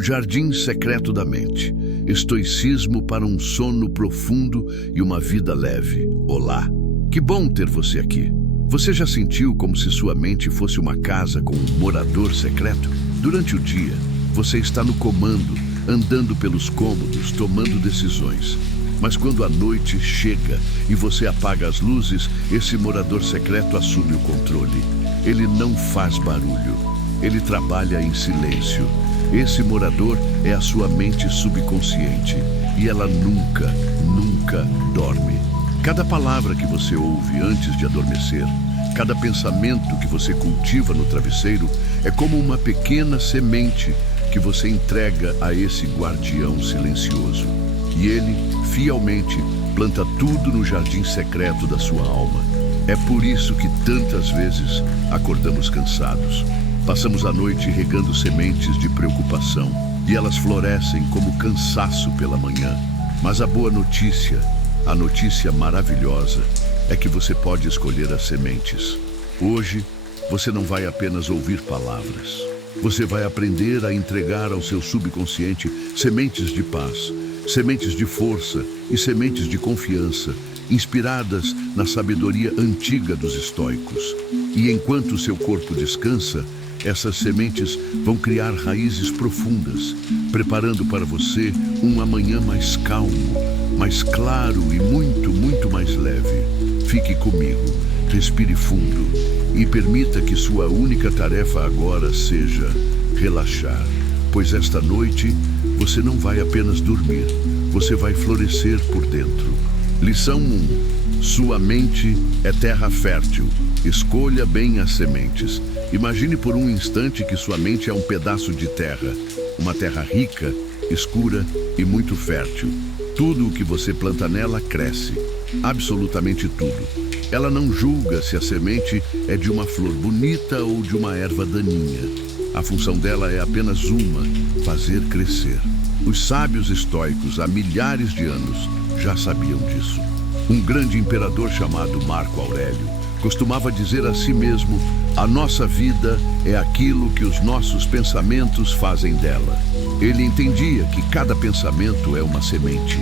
O jardim secreto da mente. Estoicismo para um sono profundo e uma vida leve. Olá. Que bom ter você aqui. Você já sentiu como se sua mente fosse uma casa com um morador secreto? Durante o dia, você está no comando, andando pelos cômodos, tomando decisões. Mas quando a noite chega e você apaga as luzes, esse morador secreto assume o controle. Ele não faz barulho. Ele trabalha em silêncio. Esse morador é a sua mente subconsciente e ela nunca dorme. Cada palavra que você ouve antes de adormecer, cada pensamento que você cultiva no travesseiro é como uma pequena semente que você entrega a esse guardião silencioso. E ele, fielmente, planta tudo no jardim secreto da sua alma. É por isso que tantas vezes acordamos cansados. Passamos a noite regando sementes de preocupação e elas florescem como cansaço pela manhã. Mas a boa notícia, a notícia maravilhosa, é que você pode escolher as sementes. Hoje, você não vai apenas ouvir palavras. Você vai aprender a entregar ao seu subconsciente sementes de paz, sementes de força e sementes de confiança, inspiradas na sabedoria antiga dos estoicos. E enquanto seu corpo descansa, essas sementes vão criar raízes profundas, preparando para você um amanhã mais calmo, mais claro e muito mais leve. Fique comigo, respire fundo e permita que sua única tarefa agora seja relaxar, pois esta noite você não vai apenas dormir, você vai florescer por dentro. Lição 1. Sua mente é terra fértil. Escolha bem as sementes. Imagine por um instante que sua mente é um pedaço de terra, uma terra rica, escura e muito fértil. Tudo o que você planta nela cresce, absolutamente tudo. Ela não julga se a semente é de uma flor bonita ou de uma erva daninha. A função dela é apenas uma: fazer crescer. Os sábios estoicos, há milhares de anos, já sabiam disso. Um grande imperador chamado Marco Aurélio costumava dizer a si mesmo: a nossa vida é aquilo que os nossos pensamentos fazem dela. Ele entendia que cada pensamento é uma semente.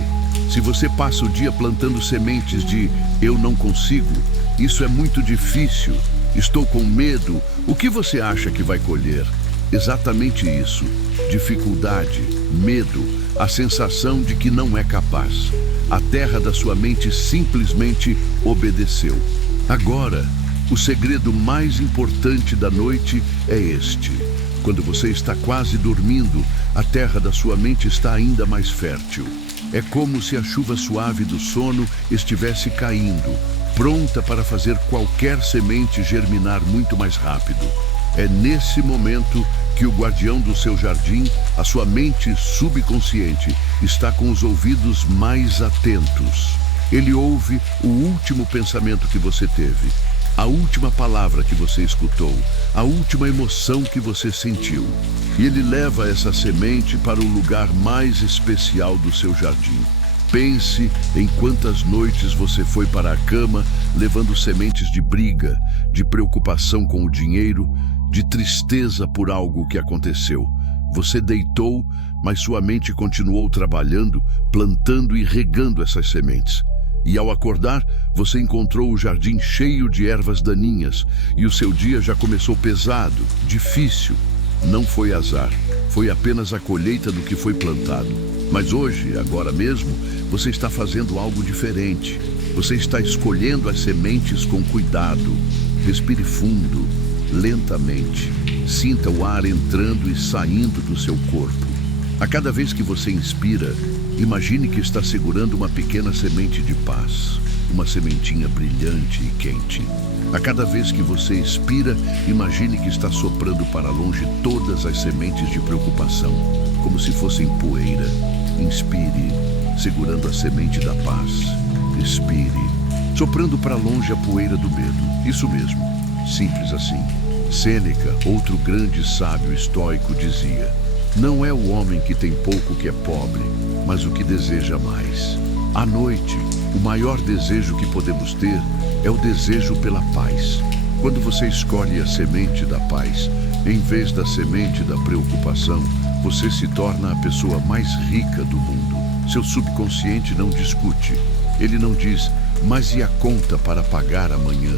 Se você passa o dia plantando sementes de eu não consigo, isso é muito difícil, estou com medo, o que você acha que vai colher? Exatamente isso: dificuldade, medo, a sensação de que não é capaz. A terra da sua mente simplesmente obedeceu. Agora, o segredo mais importante da noite é este. Quando você está quase dormindo, a terra da sua mente está ainda mais fértil. É como se a chuva suave do sono estivesse caindo, pronta para fazer qualquer semente germinar muito mais rápido. É nesse momento que o guardião do seu jardim, a sua mente subconsciente, está com os ouvidos mais atentos. Ele ouve o último pensamento que você teve, a última palavra que você escutou, a última emoção que você sentiu. E ele leva essa semente para o lugar mais especial do seu jardim. Pense em quantas noites você foi para a cama levando sementes de briga, de preocupação com o dinheiro, de tristeza por algo que aconteceu. Você deitou, mas sua mente continuou trabalhando, plantando e regando essas sementes. E ao acordar, você encontrou o jardim cheio de ervas daninhas e o seu dia já começou pesado, difícil. Não foi azar, foi apenas a colheita do que foi plantado. Mas hoje, agora mesmo, você está fazendo algo diferente. Você está escolhendo as sementes com cuidado. Respire fundo, lentamente. Sinta o ar entrando e saindo do seu corpo. A cada vez que você inspira, imagine que está segurando uma pequena semente de paz, uma sementinha brilhante e quente. A cada vez que você expira, imagine que está soprando para longe todas as sementes de preocupação, como se fossem poeira. Inspire, segurando a semente da paz. Expire, soprando para longe a poeira do medo. Isso mesmo, simples assim. Sêneca, outro grande sábio estoico, dizia: não é o homem que tem pouco que é pobre, mas o que deseja mais. À noite, o maior desejo que podemos ter é o desejo pela paz. Quando você escolhe a semente da paz, em vez da semente da preocupação, você se torna a pessoa mais rica do mundo. Seu subconsciente não discute. Ele não diz, mas e a conta para pagar amanhã?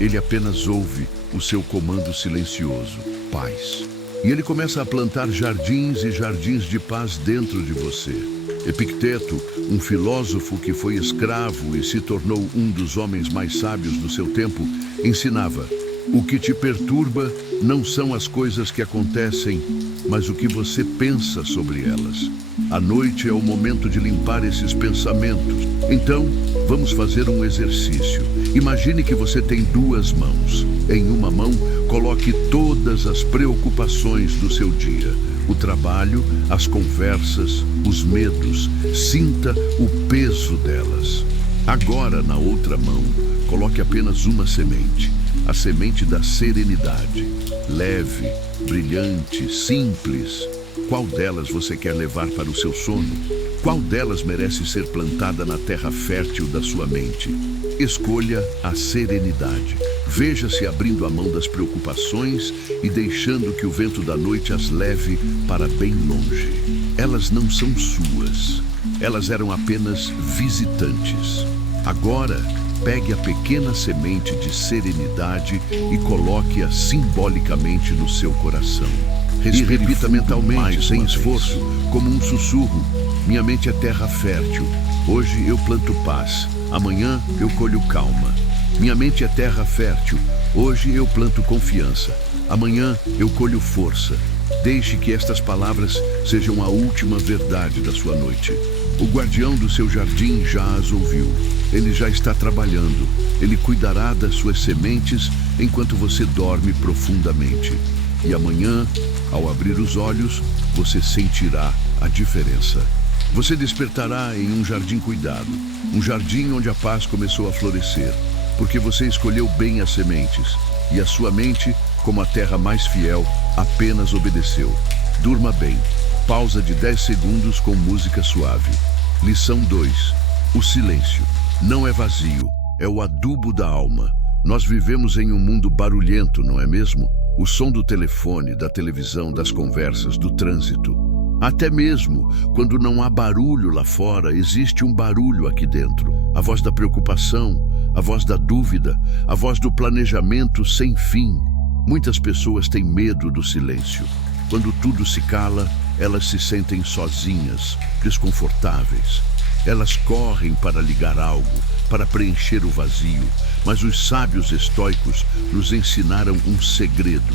Ele apenas ouve o seu comando silencioso, paz. E ele começa a plantar jardins e jardins de paz dentro de você. Epicteto, um filósofo que foi escravo e se tornou um dos homens mais sábios do seu tempo, ensinava: o que te perturba não são as coisas que acontecem, mas o que você pensa sobre elas. A noite é o momento de limpar esses pensamentos. Então, vamos fazer um exercício. Imagine que você tem duas mãos. Em uma mão, coloque todas as preocupações do seu dia. O trabalho, as conversas, os medos. Sinta o peso delas. Agora, na outra mão, coloque apenas uma semente. A semente da serenidade. Leve, brilhante, simples. Qual delas você quer levar para o seu sono? Qual delas merece ser plantada na terra fértil da sua mente? Escolha a serenidade. Veja-se abrindo a mão das preocupações e deixando que o vento da noite as leve para bem longe. Elas não são suas. Elas eram apenas visitantes. Agora, pegue a pequena semente de serenidade e coloque-a simbolicamente no seu coração. E repita mentalmente, sem esforço, como um sussurro: minha mente é terra fértil. Hoje eu planto paz. Amanhã eu colho calma. Minha mente é terra fértil. Hoje eu planto confiança. Amanhã eu colho força. Deixe que estas palavras sejam a última verdade da sua noite. O guardião do seu jardim já as ouviu. Ele já está trabalhando. Ele cuidará das suas sementes enquanto você dorme profundamente. E amanhã, ao abrir os olhos, você sentirá a diferença. Você despertará em um jardim cuidado, um jardim onde a paz começou a florescer, porque você escolheu bem as sementes, e a sua mente, como a terra mais fiel, apenas obedeceu. Durma bem. Pausa de 10 segundos com música suave. Lição 2. O silêncio não é vazio, é o adubo da alma. Nós vivemos em um mundo barulhento, não é mesmo? O som do telefone, da televisão, das conversas, do trânsito. Até mesmo quando não há barulho lá fora, existe um barulho aqui dentro. A voz da preocupação, a voz da dúvida, a voz do planejamento sem fim. Muitas pessoas têm medo do silêncio. Quando tudo se cala, elas se sentem sozinhas, desconfortáveis. Elas correm para ligar algo, para preencher o vazio. Mas os sábios estoicos nos ensinaram um segredo.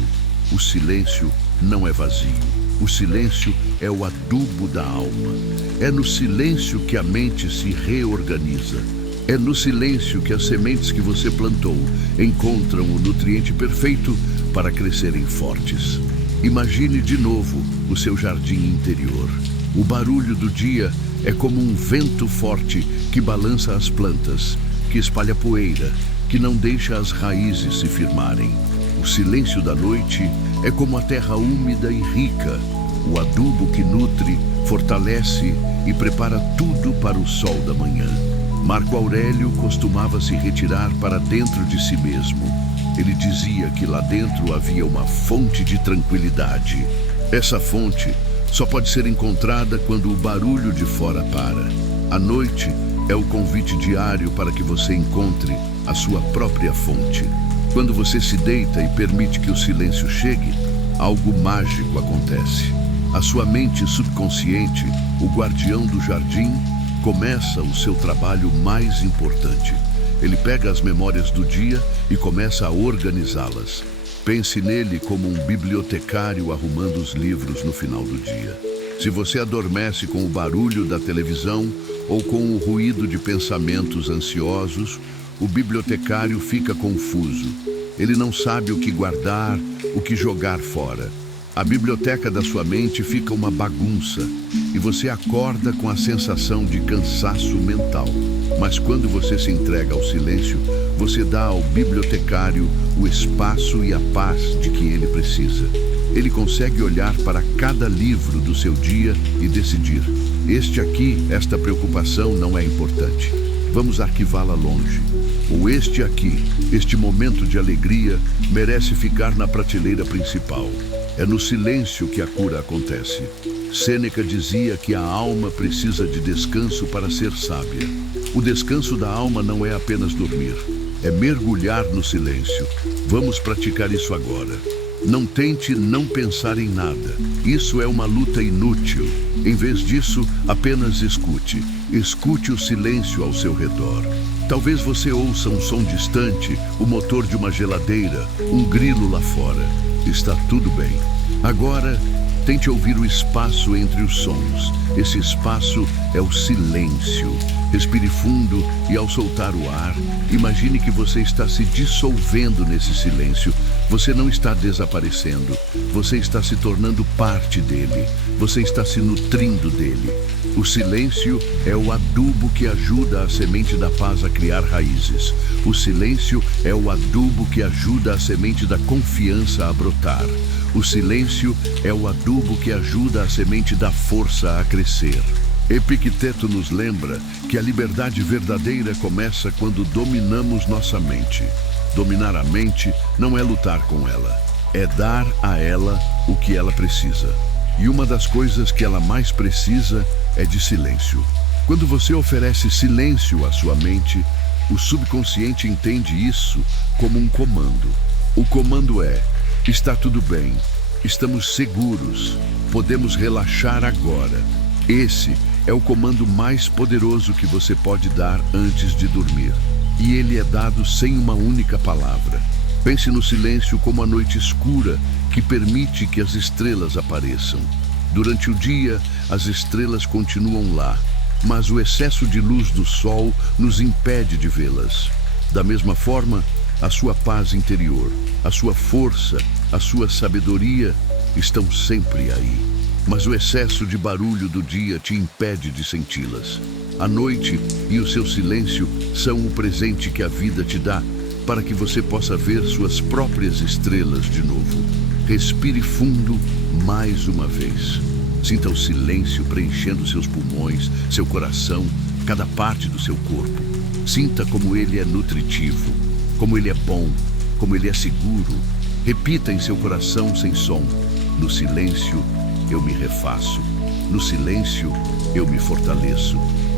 O silêncio não é vazio. O silêncio é o adubo da alma. É no silêncio que a mente se reorganiza. É no silêncio que as sementes que você plantou encontram o nutriente perfeito para crescerem fortes. Imagine de novo o seu jardim interior. O barulho do dia é como um vento forte que balança as plantas, que espalha poeira, que não deixa as raízes se firmarem. O silêncio da noite é como a terra úmida e rica, o adubo que nutre, fortalece e prepara tudo para o sol da manhã. Marco Aurélio costumava se retirar para dentro de si mesmo. Ele dizia que lá dentro havia uma fonte de tranquilidade. Essa fonte só pode ser encontrada quando o barulho de fora para. A noite é o convite diário para que você encontre a sua própria fonte. Quando você se deita e permite que o silêncio chegue, algo mágico acontece. A sua mente subconsciente, o guardião do jardim, começa o seu trabalho mais importante. Ele pega as memórias do dia e começa a organizá-las. Pense nele como um bibliotecário arrumando os livros no final do dia. Se você adormece com o barulho da televisão ou com o ruído de pensamentos ansiosos, o bibliotecário fica confuso. Ele não sabe o que guardar, o que jogar fora. A biblioteca da sua mente fica uma bagunça e você acorda com a sensação de cansaço mental. Mas quando você se entrega ao silêncio, você dá ao bibliotecário o espaço e a paz de que ele precisa. Ele consegue olhar para cada livro do seu dia e decidir: este aqui, esta preocupação não é importante. Vamos arquivá-la longe. Ou este aqui, este momento de alegria, merece ficar na prateleira principal. É no silêncio que a cura acontece. Sêneca dizia que a alma precisa de descanso para ser sábia. O descanso da alma não é apenas dormir, é mergulhar no silêncio. Vamos praticar isso agora. Não tente não pensar em nada. Isso é uma luta inútil. Em vez disso, apenas escute. Escute o silêncio ao seu redor. Talvez você ouça um som distante, o motor de uma geladeira, um grilo lá fora. Está tudo bem. Agora, tente ouvir o espaço entre os sons. Esse espaço é o silêncio. Respire fundo e, ao soltar o ar, imagine que você está se dissolvendo nesse silêncio. Você não está desaparecendo. Você está se tornando parte dele. Você está se nutrindo dele. O silêncio é o adubo que ajuda a semente da paz a criar raízes. O silêncio é o adubo que ajuda a semente da confiança a brotar. O silêncio é o adubo que ajuda a semente da força a crescer. Epicteto nos lembra que a liberdade verdadeira começa quando dominamos nossa mente. Dominar a mente não é lutar com ela, é dar a ela o que ela precisa. E uma das coisas que ela mais precisa é de silêncio. Quando você oferece silêncio à sua mente, o subconsciente entende isso como um comando. O comando é: está tudo bem, estamos seguros, podemos relaxar agora. Esse é o comando mais poderoso que você pode dar antes de dormir. E ele é dado sem uma única palavra. Pense no silêncio como a noite escura que permite que as estrelas apareçam. Durante o dia, as estrelas continuam lá, mas o excesso de luz do sol nos impede de vê-las. Da mesma forma, a sua paz interior, a sua força, a sua sabedoria estão sempre aí. Mas o excesso de barulho do dia te impede de senti-las. A noite e o seu silêncio são o presente que a vida te dá para que você possa ver suas próprias estrelas de novo. Respire fundo mais uma vez. Sinta o silêncio preenchendo seus pulmões, seu coração, cada parte do seu corpo. Sinta como ele é nutritivo, como ele é bom, como ele é seguro. Repita em seu coração sem som: no silêncio eu me refaço. No silêncio eu me fortaleço.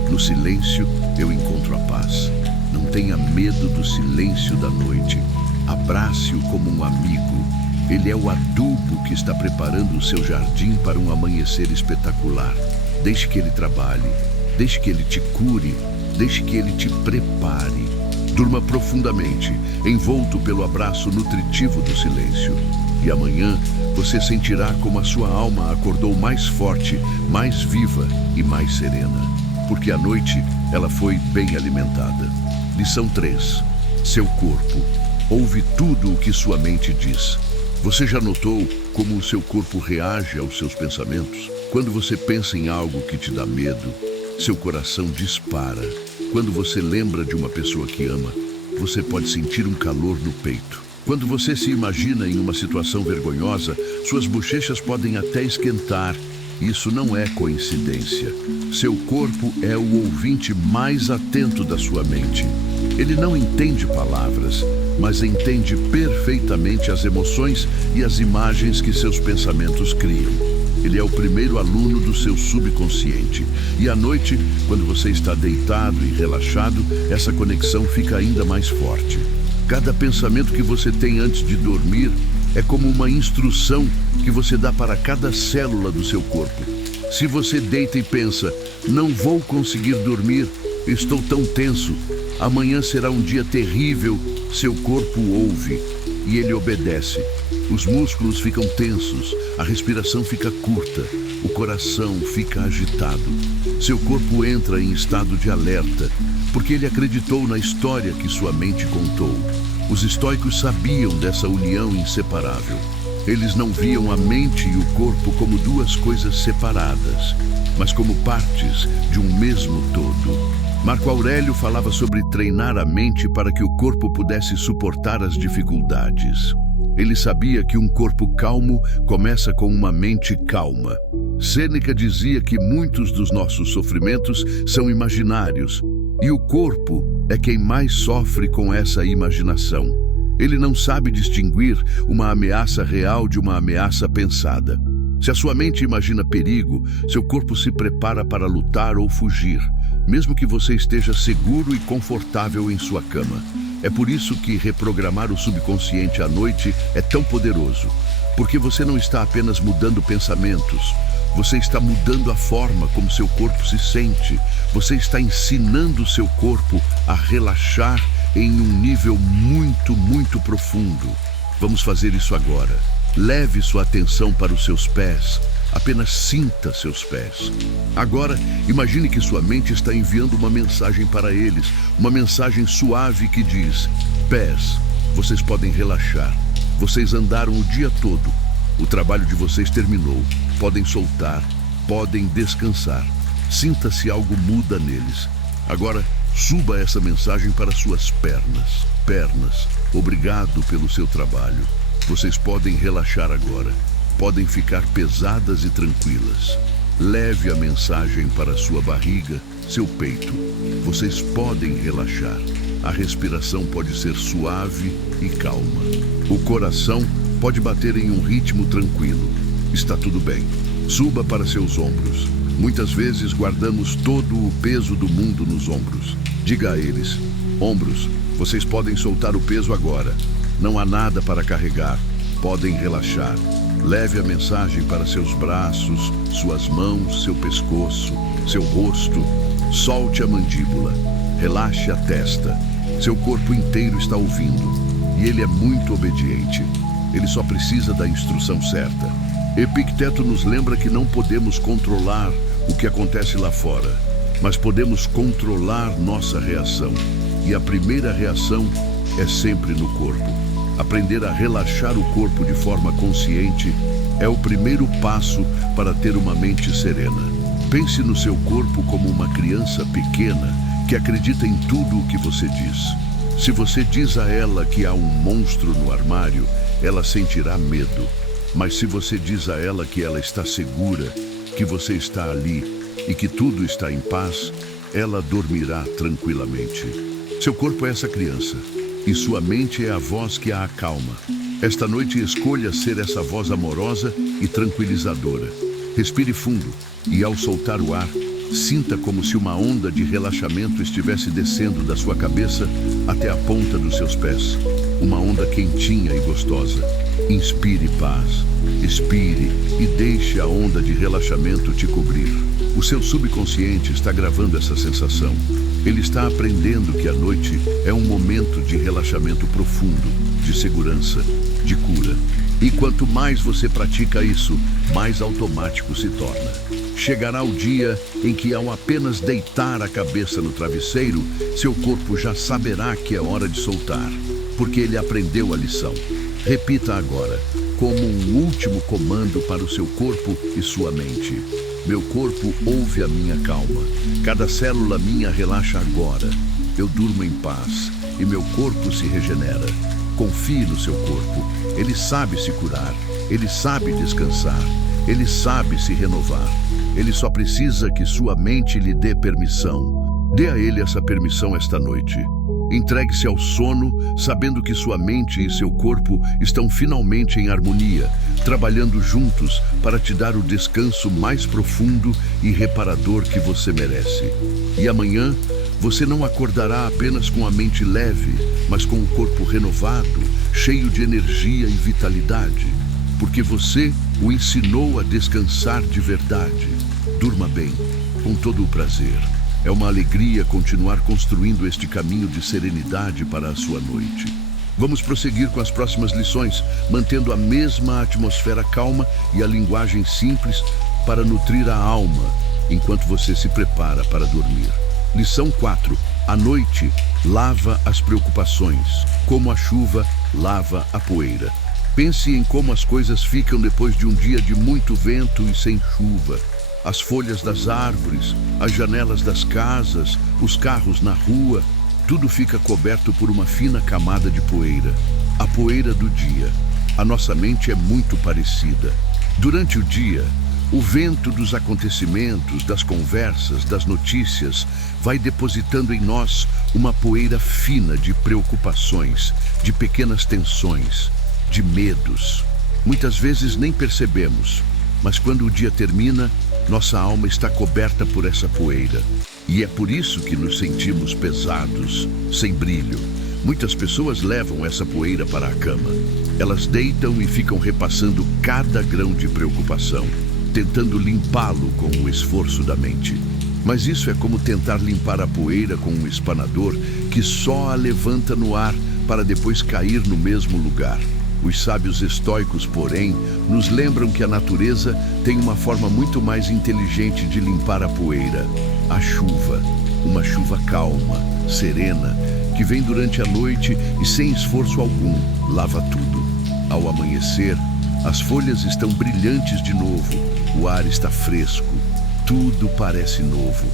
No silêncio eu encontro a paz. Não tenha medo do silêncio da noite. Abrace-o como um amigo. Ele é o adubo que está preparando o seu jardim para um amanhecer espetacular. Deixe que ele trabalhe. Deixe que ele te cure. Deixe que ele te prepare. Durma profundamente, envolto pelo abraço nutritivo do silêncio. E amanhã você sentirá como a sua alma acordou mais forte, mais viva e mais serena. Porque à noite ela foi bem alimentada. Lição 3. Seu corpo. Ouve tudo o que sua mente diz. Você já notou como o seu corpo reage aos seus pensamentos? Quando você pensa em algo que te dá medo, seu coração dispara. Quando você lembra de uma pessoa que ama, você pode sentir um calor no peito. Quando você se imagina em uma situação vergonhosa, suas bochechas podem até esquentar. Isso não é coincidência. Seu corpo é o ouvinte mais atento da sua mente. Ele não entende palavras, mas entende perfeitamente as emoções e as imagens que seus pensamentos criam. Ele é o primeiro aluno do seu subconsciente. E à noite, quando você está deitado e relaxado, essa conexão fica ainda mais forte. Cada pensamento que você tem antes de dormir é como uma instrução que você dá para cada célula do seu corpo. Se você deita e pensa: não vou conseguir dormir, estou tão tenso, amanhã será um dia terrível, seu corpo ouve e ele obedece. Os músculos ficam tensos, a respiração fica curta, o coração fica agitado. Seu corpo entra em estado de alerta, porque ele acreditou na história que sua mente contou. Os estoicos sabiam dessa união inseparável. Eles não viam a mente e o corpo como duas coisas separadas, mas como partes de um mesmo todo. Marco Aurélio falava sobre treinar a mente para que o corpo pudesse suportar as dificuldades. Ele sabia que um corpo calmo começa com uma mente calma. Sêneca dizia que muitos dos nossos sofrimentos são imaginários, e o corpo é quem mais sofre com essa imaginação. Ele não sabe distinguir uma ameaça real de uma ameaça pensada. Se a sua mente imagina perigo, seu corpo se prepara para lutar ou fugir, mesmo que você esteja seguro e confortável em sua cama. É por isso que reprogramar o subconsciente à noite é tão poderoso, porque você não está apenas mudando pensamentos, você está mudando a forma como seu corpo se sente, você está ensinando seu corpo a relaxar em um nível muito profundo. Vamos fazer isso agora. Leve sua atenção para os seus pés. Apenas sinta seus pés. Agora, imagine que sua mente está enviando uma mensagem para eles, uma mensagem suave que diz: pés, vocês podem relaxar. Vocês andaram o dia todo. O trabalho de vocês terminou. Podem soltar, podem descansar. Sinta se algo muda neles. Agora, suba essa mensagem para suas pernas. Pernas, obrigado pelo seu trabalho. Vocês podem relaxar agora. Podem ficar pesadas e tranquilas. Leve a mensagem para sua barriga, seu peito. Vocês podem relaxar. A respiração pode ser suave e calma. O coração pode bater em um ritmo tranquilo. Está tudo bem. Suba para seus ombros. Muitas vezes guardamos todo o peso do mundo nos ombros. Diga a eles: ombros, vocês podem soltar o peso agora. Não há nada para carregar. Podem relaxar. Leve a mensagem para seus braços, suas mãos, seu pescoço, seu rosto. Solte a mandíbula. Relaxe a testa. Seu corpo inteiro está ouvindo. E ele é muito obediente. Ele só precisa da instrução certa. Epicteto nos lembra que não podemos controlar o que acontece lá fora, mas podemos controlar nossa reação. E a primeira reação é sempre no corpo. Aprender a relaxar o corpo de forma consciente é o primeiro passo para ter uma mente serena. Pense no seu corpo como uma criança pequena que acredita em tudo o que você diz. Se você diz a ela que há um monstro no armário, ela sentirá medo. Mas se você diz a ela que ela está segura, que você está ali e que tudo está em paz, ela dormirá tranquilamente. Seu corpo é essa criança. E sua mente é a voz que a acalma. Esta noite escolha ser essa voz amorosa e tranquilizadora. Respire fundo e, ao soltar o ar, sinta como se uma onda de relaxamento estivesse descendo da sua cabeça até a ponta dos seus pés. Uma onda quentinha e gostosa. Inspire paz, expire e deixe a onda de relaxamento te cobrir. O seu subconsciente está gravando essa sensação. Ele está aprendendo que a noite é um momento de relaxamento profundo, de segurança, de cura. E quanto mais você pratica isso, mais automático se torna. Chegará o dia em que, ao apenas deitar a cabeça no travesseiro, seu corpo já saberá que é hora de soltar, porque ele aprendeu a lição. Repita agora, como um último comando para o seu corpo e sua mente. Meu corpo ouve a minha calma. Cada célula minha relaxa agora. Eu durmo em paz e meu corpo se regenera. Confie no seu corpo. Ele sabe se curar. Ele sabe descansar. Ele sabe se renovar. Ele só precisa que sua mente lhe dê permissão. Dê a ele essa permissão esta noite. Entregue-se ao sono, sabendo que sua mente e seu corpo estão finalmente em harmonia, trabalhando juntos para te dar o descanso mais profundo e reparador que você merece. E amanhã, você não acordará apenas com a mente leve, mas com o corpo renovado, cheio de energia e vitalidade, porque você o ensinou a descansar de verdade. Durma bem, com todo o prazer. É uma alegria continuar construindo este caminho de serenidade para a sua noite. Vamos prosseguir com as próximas lições, mantendo a mesma atmosfera calma e a linguagem simples para nutrir a alma, enquanto você se prepara para dormir. Lição 4. A noite lava as preocupações, como a chuva lava a poeira. Pense em como as coisas ficam depois de um dia de muito vento e sem chuva. As folhas das árvores, as janelas das casas, os carros na rua, tudo fica coberto por uma fina camada de poeira. A poeira do dia. A nossa mente é muito parecida. Durante o dia, o vento dos acontecimentos, das conversas, das notícias, vai depositando em nós uma poeira fina de preocupações, de pequenas tensões, de medos. Muitas vezes nem percebemos, Mas quando o dia termina, nossa alma está coberta por essa poeira. E é por isso que nos sentimos pesados, sem brilho. Muitas pessoas levam essa poeira para a cama. Elas deitam e ficam repassando cada grão de preocupação, tentando limpá-lo com o esforço da mente. Mas isso é como tentar limpar a poeira com um espanador que só a levanta no ar para depois cair no mesmo lugar. Os sábios estoicos, porém, nos lembram que a natureza tem uma forma muito mais inteligente de limpar a poeira. A chuva, uma chuva calma, serena, que vem durante a noite e sem esforço algum, lava tudo. Ao amanhecer, as folhas estão brilhantes de novo, o ar está fresco, tudo parece novo.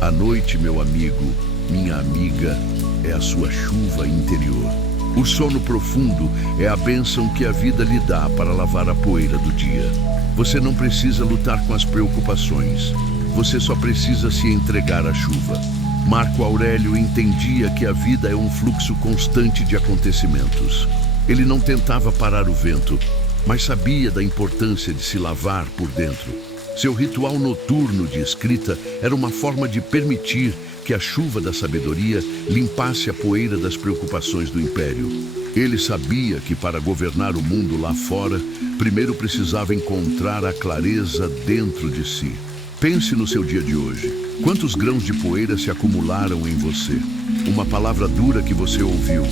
A noite, meu amigo, minha amiga, é a sua chuva interior. O sono profundo é a bênção que a vida lhe dá para lavar a poeira do dia. Você não precisa lutar com as preocupações. Você só precisa se entregar à chuva. Marco Aurélio entendia que a vida é um fluxo constante de acontecimentos. Ele não tentava parar o vento, mas sabia da importância de se lavar por dentro. Seu ritual noturno de escrita era uma forma de permitir que a chuva da sabedoria limpasse a poeira das preocupações do império. Ele sabia que para governar o mundo lá fora, primeiro precisava encontrar a clareza dentro de si. Pense no seu dia de hoje. Quantos grãos de poeira se acumularam em você? Uma palavra dura que você ouviu,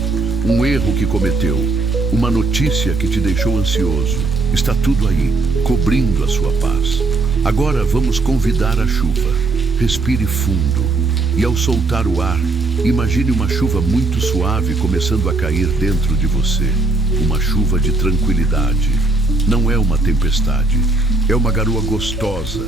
um erro que cometeu, uma notícia que te deixou ansioso. Está tudo aí, cobrindo a sua paz. Agora vamos convidar a chuva. Respire fundo. E ao soltar o ar, imagine uma chuva muito suave começando a cair dentro de você. Uma chuva de tranquilidade. Não é uma tempestade. É uma garoa gostosa,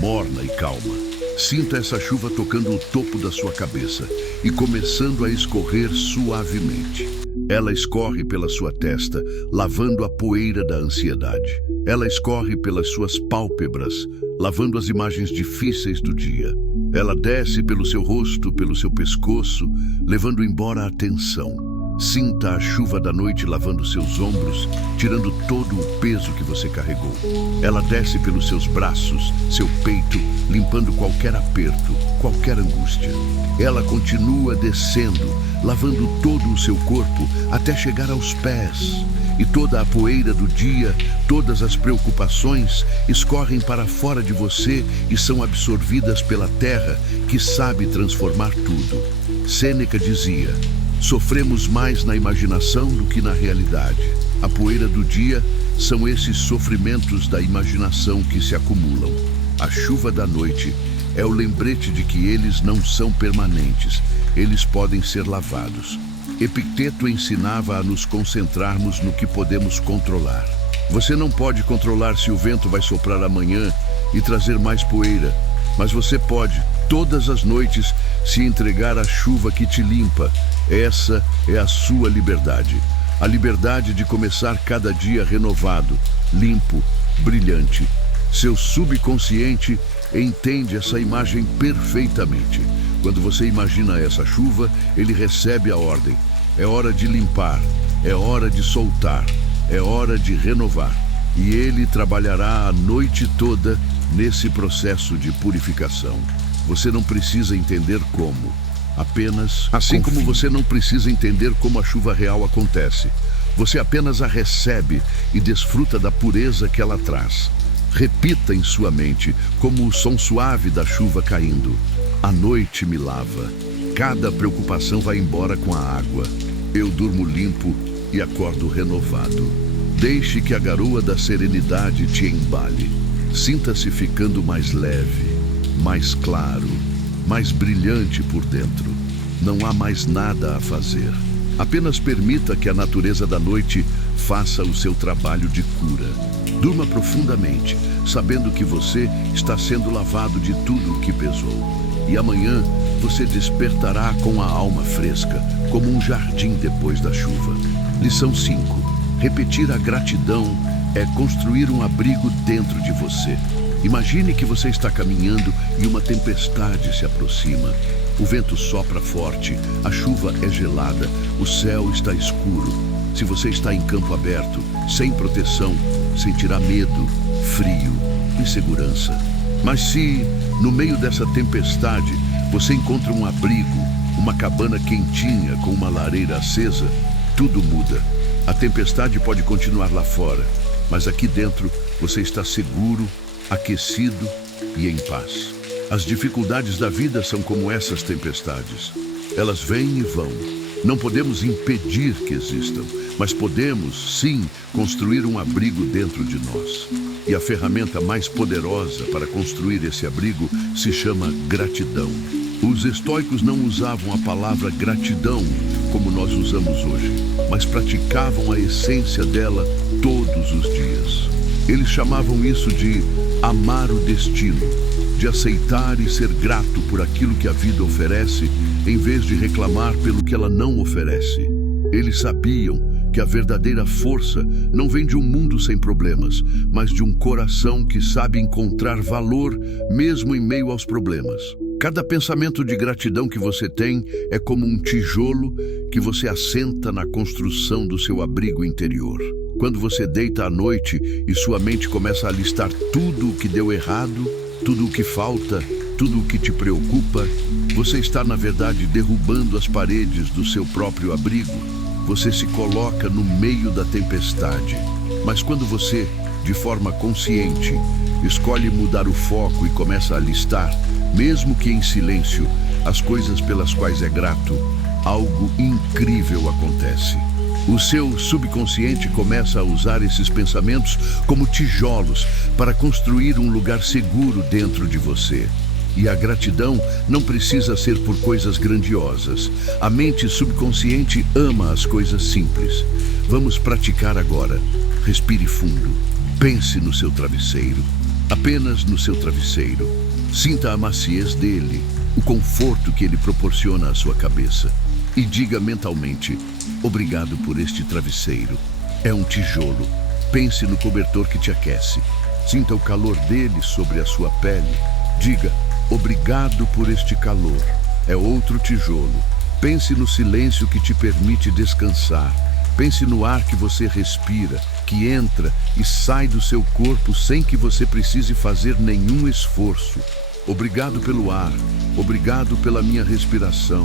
morna e calma. Sinta essa chuva tocando o topo da sua cabeça e começando a escorrer suavemente. Ela escorre pela sua testa, lavando a poeira da ansiedade. Ela escorre pelas suas pálpebras, lavando as imagens difíceis do dia. Ela desce pelo seu rosto, pelo seu pescoço, levando embora a tensão. Sinta a chuva da noite lavando seus ombros, tirando todo o peso que você carregou. Ela desce pelos seus braços, seu peito, limpando qualquer aperto, qualquer angústia. Ela continua descendo, lavando todo o seu corpo até chegar aos pés. E toda a poeira do dia, todas as preocupações escorrem para fora de você e são absorvidas pela terra que sabe transformar tudo. Sêneca dizia: sofremos mais na imaginação do que na realidade. A poeira do dia são esses sofrimentos da imaginação que se acumulam. A chuva da noite é o lembrete de que eles não são permanentes, eles podem ser lavados. Epicteto ensinava a nos concentrarmos no que podemos controlar. Você não pode controlar se o vento vai soprar amanhã e trazer mais poeira, mas você pode, todas as noites, se entregar à chuva que te limpa. Essa é a sua liberdade. A liberdade de começar cada dia renovado, limpo, brilhante. Seu subconsciente entende essa imagem perfeitamente. Quando você imagina essa chuva, ele recebe a ordem. É hora de limpar, é hora de soltar, é hora de renovar. E ele trabalhará a noite toda nesse processo de purificação. Você não precisa entender como, apenas assim como você não precisa entender como a chuva real acontece. Você apenas a recebe e desfruta da pureza que ela traz. Repita em sua mente como o som suave da chuva caindo. A noite me lava. Cada preocupação vai embora com a água. Eu durmo limpo e acordo renovado. Deixe que a garoa da serenidade te embale. Sinta-se ficando mais leve, mais claro, mais brilhante por dentro. Não há mais nada a fazer. Apenas permita que a natureza da noite faça o seu trabalho de cura. Durma profundamente, sabendo que você está sendo lavado de tudo o que pesou. E amanhã você despertará com a alma fresca, como um jardim depois da chuva. Lição 5. Repetir a gratidão é construir um abrigo dentro de você. Imagine que você está caminhando e uma tempestade se aproxima. O vento sopra forte, a chuva é gelada, o céu está escuro. Se você está em campo aberto, sem proteção, sentirá medo, frio. e segurança. Mas se, no meio dessa tempestade, você encontra um abrigo, uma cabana quentinha com uma lareira acesa, tudo muda. A tempestade pode continuar lá fora, mas aqui dentro você está seguro, aquecido e em paz. As dificuldades da vida são como essas tempestades. Elas vêm e vão. Não podemos impedir que existam, mas podemos, sim, construir um abrigo dentro de nós. E a ferramenta mais poderosa para construir esse abrigo se chama gratidão. Os estoicos não usavam a palavra gratidão como nós usamos hoje, mas praticavam a essência dela todos os dias. Eles chamavam isso de amar o destino, de aceitar e ser grato por aquilo que a vida oferece, em vez de reclamar pelo que ela não oferece. Eles sabiam que a verdadeira força não vem de um mundo sem problemas, mas de um coração que sabe encontrar valor mesmo em meio aos problemas. Cada pensamento de gratidão que você tem é como um tijolo que você assenta na construção do seu abrigo interior. Quando você deita à noite e sua mente começa a listar tudo o que deu errado, tudo o que falta, tudo o que te preocupa, você está, na verdade, derrubando as paredes do seu próprio abrigo. Você se coloca no meio da tempestade. Mas quando você, de forma consciente, escolhe mudar o foco e começa a listar, mesmo que em silêncio, as coisas pelas quais é grato, algo incrível acontece. O seu subconsciente começa a usar esses pensamentos como tijolos para construir um lugar seguro dentro de você. E a gratidão não precisa ser por coisas grandiosas. A mente subconsciente ama as coisas simples. Vamos praticar agora. Respire fundo. Pense no seu travesseiro. Apenas no seu travesseiro. Sinta a maciez dele, o conforto que ele proporciona à sua cabeça. E diga mentalmente: obrigado por este travesseiro. É um tijolo. Pense no cobertor que te aquece. Sinta o calor dele sobre a sua pele. Diga: obrigado por este calor. É outro tijolo. Pense no silêncio que te permite descansar. Pense no ar que você respira, que entra e sai do seu corpo sem que você precise fazer nenhum esforço. Obrigado pelo ar. Obrigado pela minha respiração.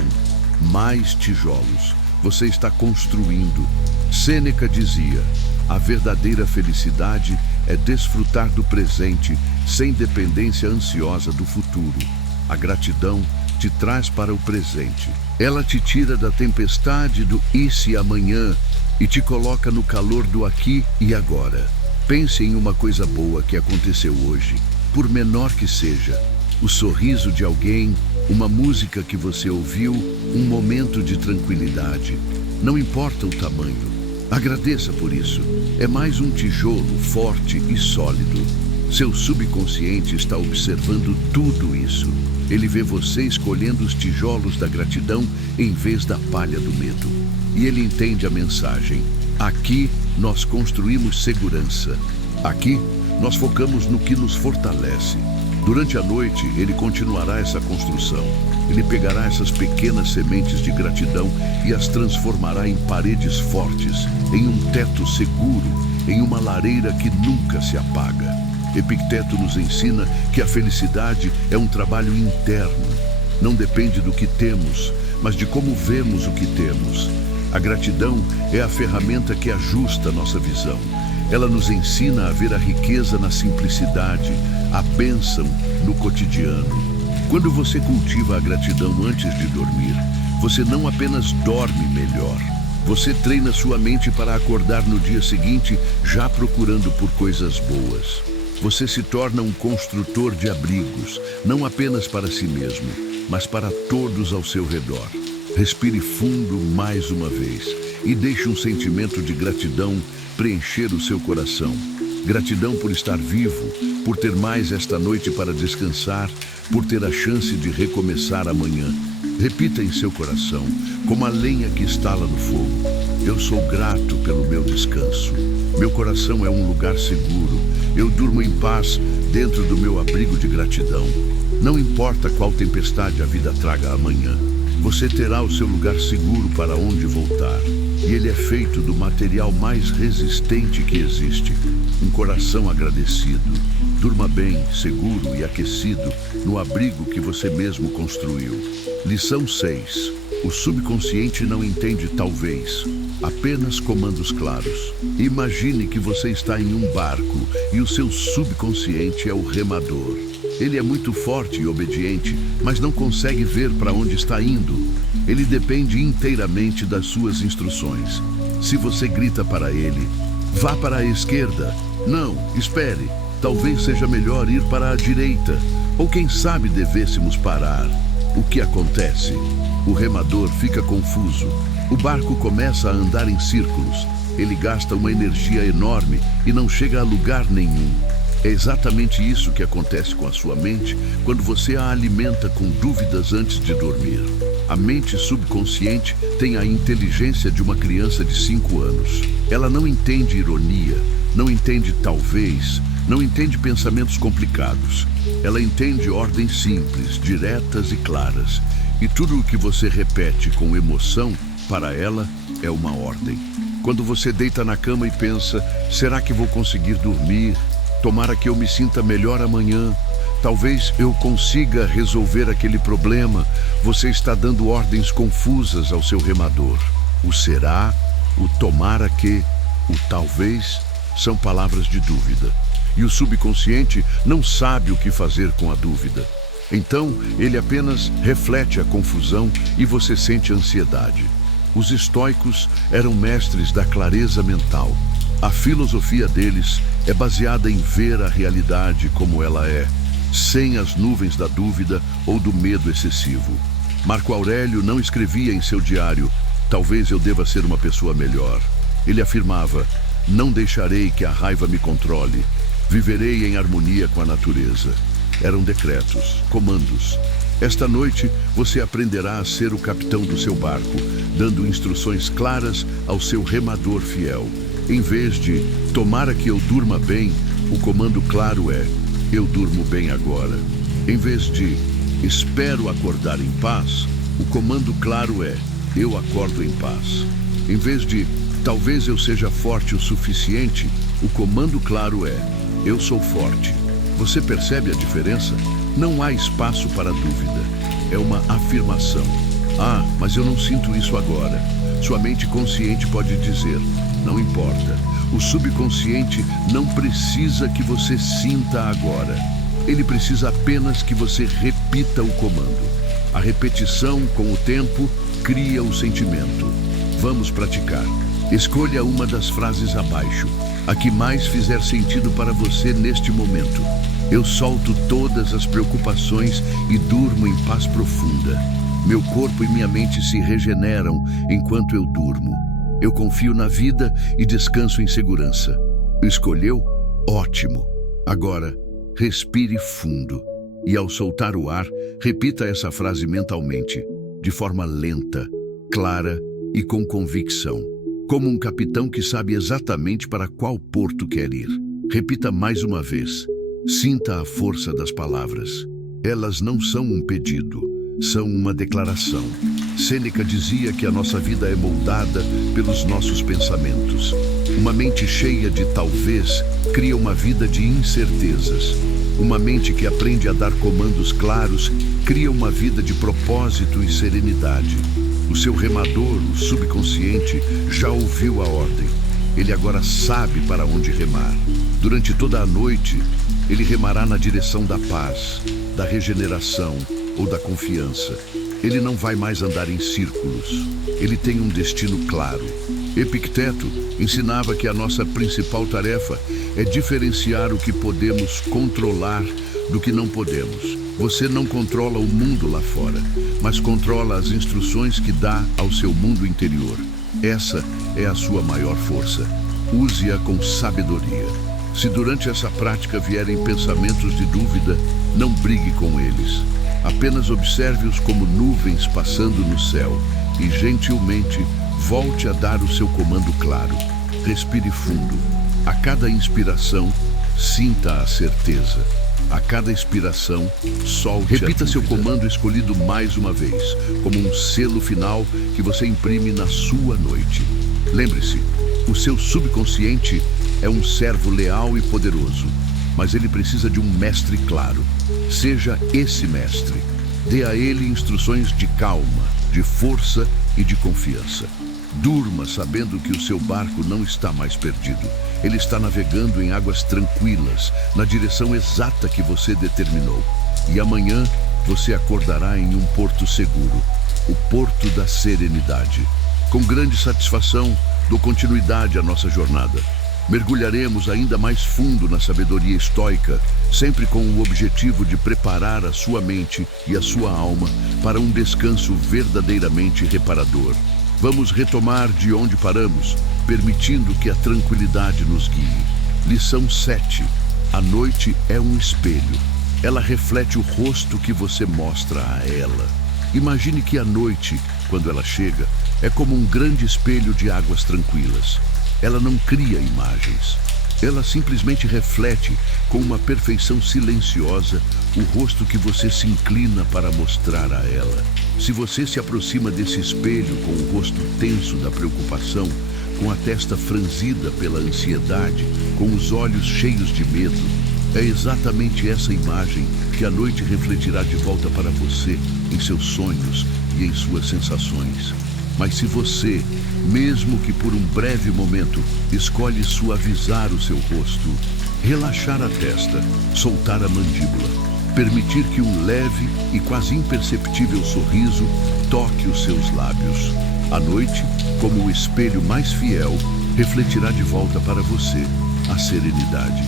Mais tijolos. Você está construindo. Sêneca dizia: a verdadeira felicidade é desfrutar do presente sem dependência ansiosa do futuro. A gratidão te traz para o presente. Ela te tira da tempestade do e se amanhã e te coloca no calor do aqui e agora. Pense em uma coisa boa que aconteceu hoje, por menor que seja. O sorriso de alguém, uma música que você ouviu, um momento de tranquilidade. Não importa o tamanho. Agradeça por isso. É mais um tijolo forte e sólido. Seu subconsciente está observando tudo isso. Ele vê você escolhendo os tijolos da gratidão em vez da palha do medo. E ele entende a mensagem. Aqui nós construímos segurança. Aqui nós focamos no que nos fortalece. Durante a noite, ele continuará essa construção. Ele pegará essas pequenas sementes de gratidão e as transformará em paredes fortes, em um teto seguro, em uma lareira que nunca se apaga. Epicteto nos ensina que a felicidade é um trabalho interno. Não depende do que temos, mas de como vemos o que temos. A gratidão é a ferramenta que ajusta nossa visão. Ela nos ensina a ver a riqueza na simplicidade, a bênção no cotidiano. Quando você cultiva a gratidão antes de dormir, você não apenas dorme melhor, você treina sua mente para acordar no dia seguinte já procurando por coisas boas. Você se torna um construtor de abrigos, não apenas para si mesmo, mas para todos ao seu redor. Respire fundo mais uma vez e deixe um sentimento de gratidão preencher o seu coração. Gratidão por estar vivo, por ter mais esta noite para descansar, por ter a chance de recomeçar amanhã. Repita em seu coração, como a lenha que estala no fogo: eu sou grato pelo meu descanso. Meu coração é um lugar seguro. Eu durmo em paz dentro do meu abrigo de gratidão. Não importa qual tempestade a vida traga amanhã, você terá o seu lugar seguro para onde voltar. E ele é feito do material mais resistente que existe: um coração agradecido. Durma bem, seguro e aquecido no abrigo que você mesmo construiu. Lição 6. O subconsciente não entende talvez, apenas comandos claros. Imagine que você está em um barco e o seu subconsciente é o remador. Ele é muito forte e obediente, mas não consegue ver para onde está indo. Ele depende inteiramente das suas instruções. Se você grita para ele, vá para a esquerda. Não, espere. Talvez seja melhor ir para a direita. Ou quem sabe devêssemos parar. O que acontece? O remador fica confuso. O barco começa a andar em círculos. Ele gasta uma energia enorme e não chega a lugar nenhum. É exatamente isso que acontece com a sua mente quando você a alimenta com dúvidas antes de dormir. A mente subconsciente tem a inteligência de uma criança de 5 anos. Ela não entende ironia, não entende talvez, não entende pensamentos complicados. Ela entende ordens simples, diretas e claras. E tudo o que você repete com emoção, para ela, é uma ordem. Quando você deita na cama e pensa, será que vou conseguir dormir? Tomara que eu me sinta melhor amanhã. Talvez eu consiga resolver aquele problema. Você está dando ordens confusas ao seu remador. O será, o tomara que, o talvez, são palavras de dúvida. E o subconsciente não sabe o que fazer com a dúvida. Então, ele apenas reflete a confusão e você sente ansiedade. Os estoicos eram mestres da clareza mental. A filosofia deles é baseada em ver a realidade como ela é, sem as nuvens da dúvida ou do medo excessivo. Marco Aurélio não escrevia em seu diário, talvez eu deva ser uma pessoa melhor. Ele afirmava, não deixarei que a raiva me controle, viverei em harmonia com a natureza. Eram decretos, comandos. Esta noite você aprenderá a ser o capitão do seu barco, dando instruções claras ao seu remador fiel. Em vez de tomara que eu durma bem, o comando claro é eu durmo bem agora. Em vez de espero acordar em paz, o comando claro é eu acordo em paz. Em vez de talvez eu seja forte o suficiente, o comando claro é eu sou forte. Você percebe a diferença? Não há espaço para dúvida. É uma afirmação. Ah, mas eu não sinto isso agora. Sua mente consciente pode dizer, não importa. O subconsciente não precisa que você sinta agora. Ele precisa apenas que você repita o comando. A repetição, com o tempo, cria o sentimento. Vamos praticar. Escolha uma das frases abaixo, a que mais fizer sentido para você neste momento. Eu solto todas as preocupações e durmo em paz profunda. Meu corpo e minha mente se regeneram enquanto eu durmo. Eu confio na vida e descanso em segurança. Escolheu? Ótimo. Agora, respire fundo. E ao soltar o ar, repita essa frase mentalmente, de forma lenta, clara e com convicção. Como um capitão que sabe exatamente para qual porto quer ir. Repita mais uma vez. Sinta a força das palavras. Elas não são um pedido, são uma declaração. Sêneca dizia que a nossa vida é moldada pelos nossos pensamentos. Uma mente cheia de talvez cria uma vida de incertezas. Uma mente que aprende a dar comandos claros cria uma vida de propósito e serenidade. O seu remador, o subconsciente, já ouviu a ordem. Ele agora sabe para onde remar. Durante toda a noite, ele remará na direção da paz, da regeneração ou da confiança. Ele não vai mais andar em círculos. Ele tem um destino claro. Epicteto ensinava que a nossa principal tarefa é diferenciar o que podemos controlar do que não podemos. Você não controla o mundo lá fora, mas controla as instruções que dá ao seu mundo interior. Essa é a sua maior força. Use-a com sabedoria. Se durante essa prática vierem pensamentos de dúvida, não brigue com eles. Apenas observe-os como nuvens passando no céu e, gentilmente, volte a dar o seu comando claro. Respire fundo. A cada inspiração, sinta a certeza. A cada expiração, solte. Repita seu comando escolhido mais uma vez, como um selo final que você imprime na sua noite. Lembre-se, o seu subconsciente é um servo leal e poderoso. mas ele precisa de um mestre claro. Seja esse mestre. Dê a ele instruções de calma, de força e de confiança. Durma sabendo que o seu barco não está mais perdido. Ele está navegando em águas tranquilas, na direção exata que você determinou. E amanhã você acordará em um porto seguro, o Porto da Serenidade. Com grande satisfação, dou continuidade à nossa jornada. Mergulharemos ainda mais fundo na sabedoria estoica, sempre com o objetivo de preparar a sua mente e a sua alma para um descanso verdadeiramente reparador. Vamos retomar de onde paramos, permitindo que a tranquilidade nos guie. Lição 7. A noite é um espelho. Ela reflete o rosto que você mostra a ela. Imagine que a noite, quando ela chega, é como um grande espelho de águas tranquilas. Ela não cria imagens. Ela simplesmente reflete, com uma perfeição silenciosa, o rosto que você se inclina para mostrar a ela. Se você se aproxima desse espelho com o rosto tenso da preocupação, com a testa franzida pela ansiedade, com os olhos cheios de medo, é exatamente essa imagem que a noite refletirá de volta para você, em seus sonhos e em suas sensações. Mas se você, mesmo que por um breve momento, escolhe suavizar o seu rosto, relaxar a testa, soltar a mandíbula, permitir que um leve e quase imperceptível sorriso toque os seus lábios, a noite, como o espelho mais fiel, refletirá de volta para você a serenidade.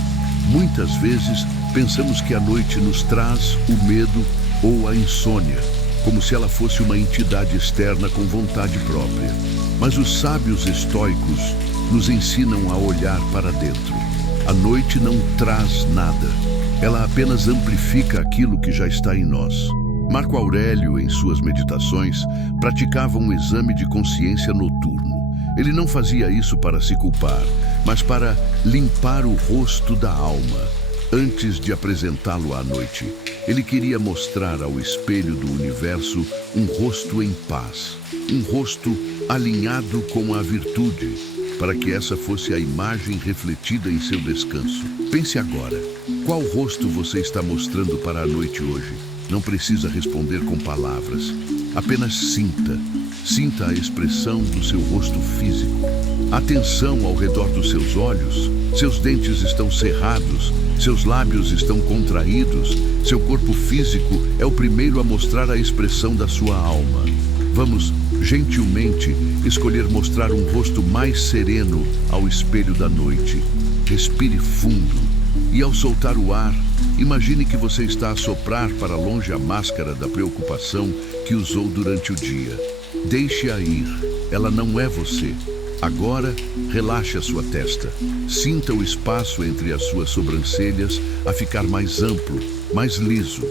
Muitas vezes pensamos que a noite nos traz o medo ou a insônia, como se ela fosse uma entidade externa com vontade própria. Mas os sábios estoicos nos ensinam a olhar para dentro. A noite não traz nada, ela apenas amplifica aquilo que já está em nós. Marco Aurélio, em suas meditações, praticava um exame de consciência noturno. Ele não fazia isso para se culpar, mas para limpar o rosto da alma, antes de apresentá-lo à noite. Ele queria mostrar ao espelho do universo um rosto em paz, um rosto alinhado com a virtude, para que essa fosse a imagem refletida em seu descanso. Pense agora, qual rosto você está mostrando para a noite hoje? Não precisa responder com palavras, apenas sinta. Sinta a expressão do seu rosto físico. Atenção ao redor dos seus olhos. Seus dentes estão cerrados, seus lábios estão contraídos. Seu corpo físico é o primeiro a mostrar a expressão da sua alma. Vamos, gentilmente, escolher mostrar um rosto mais sereno ao espelho da noite. Respire fundo e, ao soltar o ar, imagine que você está a soprar para longe a máscara da preocupação que usou durante o dia. Deixe-a ir, ela não é você. Agora, relaxe a sua testa. Sinta o espaço entre as suas sobrancelhas a ficar mais amplo, mais liso.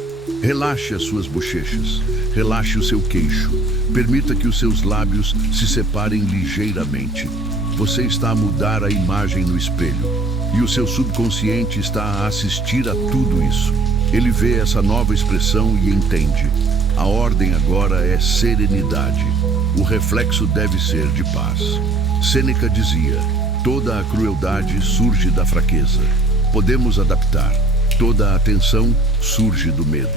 Relaxe as suas bochechas, relaxe o seu queixo. Permita que os seus lábios se separem ligeiramente. Você está a mudar a imagem no espelho, e o seu subconsciente está a assistir a tudo isso. Ele vê essa nova expressão e entende. A ordem agora é serenidade. O reflexo deve ser de paz. Sêneca dizia: toda a crueldade surge da fraqueza. Podemos adaptar. Toda a atenção surge do medo.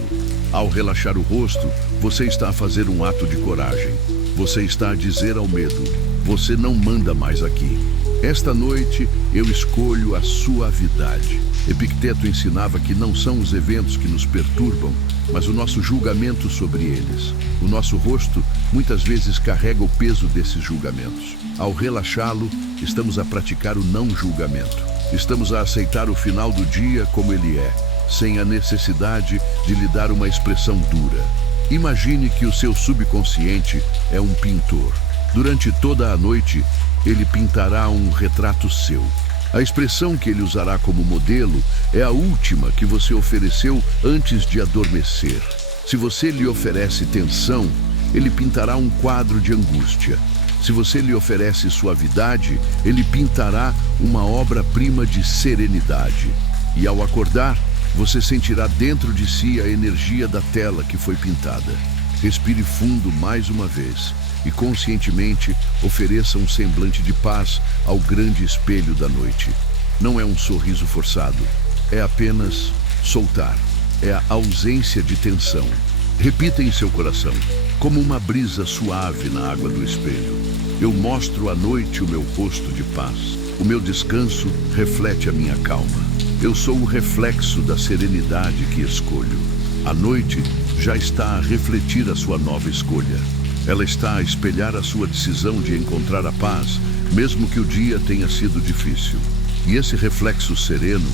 Ao relaxar o rosto, você está a fazer um ato de coragem. Você está a dizer ao medo: você não manda mais aqui. Esta noite eu escolho a suavidade. Epicteto ensinava que não são os eventos que nos perturbam, mas o nosso julgamento sobre eles. O nosso rosto muitas vezes carrega o peso desses julgamentos. Ao relaxá-lo, estamos a praticar o não julgamento. Estamos a aceitar o final do dia como ele é, sem a necessidade de lhe dar uma expressão dura. Imagine que o seu subconsciente é um pintor. Durante toda a noite, ele pintará um retrato seu. A expressão que ele usará como modelo é a última que você ofereceu antes de adormecer. Se você lhe oferece tensão, ele pintará um quadro de angústia. Se você lhe oferece suavidade, ele pintará uma obra-prima de serenidade. E ao acordar, você sentirá dentro de si a energia da tela que foi pintada. Respire fundo mais uma vez e conscientemente ofereça um semblante de paz ao grande espelho da noite. Não é um sorriso forçado, é apenas soltar. É a ausência de tensão. Repita em seu coração, como uma brisa suave na água do espelho. Eu mostro à noite o meu rosto de paz. O meu descanso reflete a minha calma. Eu sou o reflexo da serenidade que escolho. A noite já está a refletir a sua nova escolha. Ela está a espelhar a sua decisão de encontrar a paz, mesmo que o dia tenha sido difícil. E esse reflexo sereno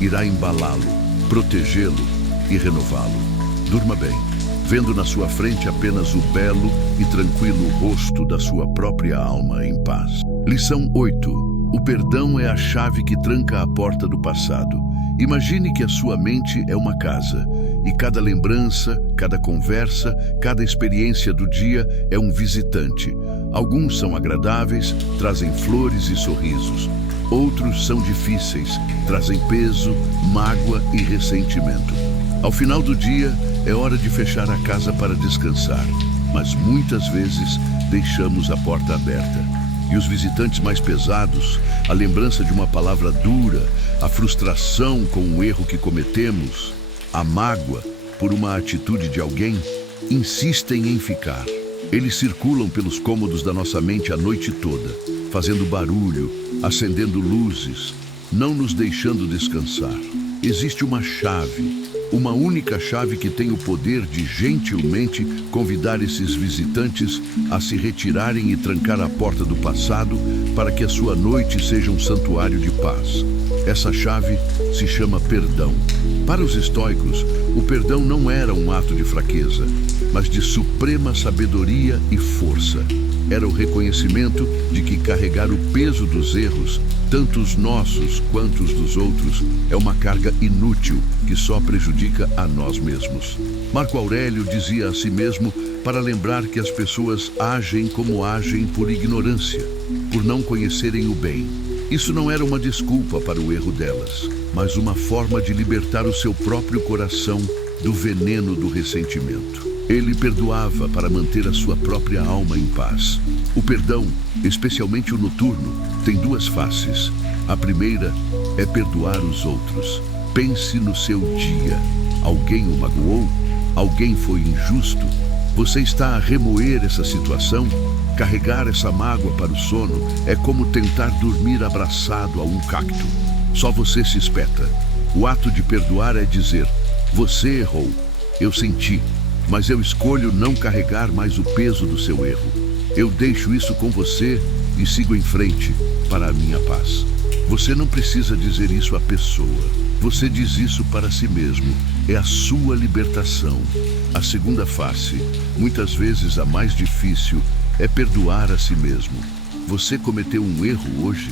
irá embalá-lo, protegê-lo e renová-lo. Durma bem, vendo na sua frente apenas o belo e tranquilo rosto da sua própria alma em paz. Lição 8. O perdão é a chave que tranca a porta do passado. Imagine que a sua mente é uma casa, e cada lembrança, cada conversa, cada experiência do dia é um visitante. Alguns são agradáveis, trazem flores e sorrisos. Outros são difíceis, trazem peso, mágoa e ressentimento. Ao final do dia, é hora de fechar a casa para descansar, mas muitas vezes deixamos a porta aberta. E os visitantes mais pesados, a lembrança de uma palavra dura, a frustração com o erro que cometemos, a mágoa por uma atitude de alguém, insistem em ficar. Eles circulam pelos cômodos da nossa mente a noite toda, fazendo barulho, acendendo luzes, não nos deixando descansar. Existe uma chave, uma única chave que tem o poder de gentilmente convidar esses visitantes a se retirarem e trancar a porta do passado para que a sua noite seja um santuário de paz. Essa chave se chama perdão. Para os estoicos, o perdão não era um ato de fraqueza, mas de suprema sabedoria e força. Era o reconhecimento de que carregar o peso dos erros, tanto os nossos quanto os dos outros, é uma carga inútil que só prejudica a nós mesmos. Marco Aurélio dizia a si mesmo para lembrar que as pessoas agem como agem por ignorância, por não conhecerem o bem. Isso não era uma desculpa para o erro delas, mas uma forma de libertar o seu próprio coração do veneno do ressentimento. Ele perdoava para manter a sua própria alma em paz. O perdão, especialmente o noturno, tem duas faces. A primeira é perdoar os outros. Pense no seu dia. Alguém o magoou? Alguém foi injusto? Você está a remoer essa situação? Carregar essa mágoa para o sono é como tentar dormir abraçado a um cacto. Só você se espeta. O ato de perdoar é dizer: você errou, eu senti, mas eu escolho não carregar mais o peso do seu erro. Eu deixo isso com você e sigo em frente para a minha paz. Você não precisa dizer isso à pessoa. Você diz isso para si mesmo. É a sua libertação. A segunda face, muitas vezes a mais difícil, é perdoar a si mesmo. Você cometeu um erro hoje?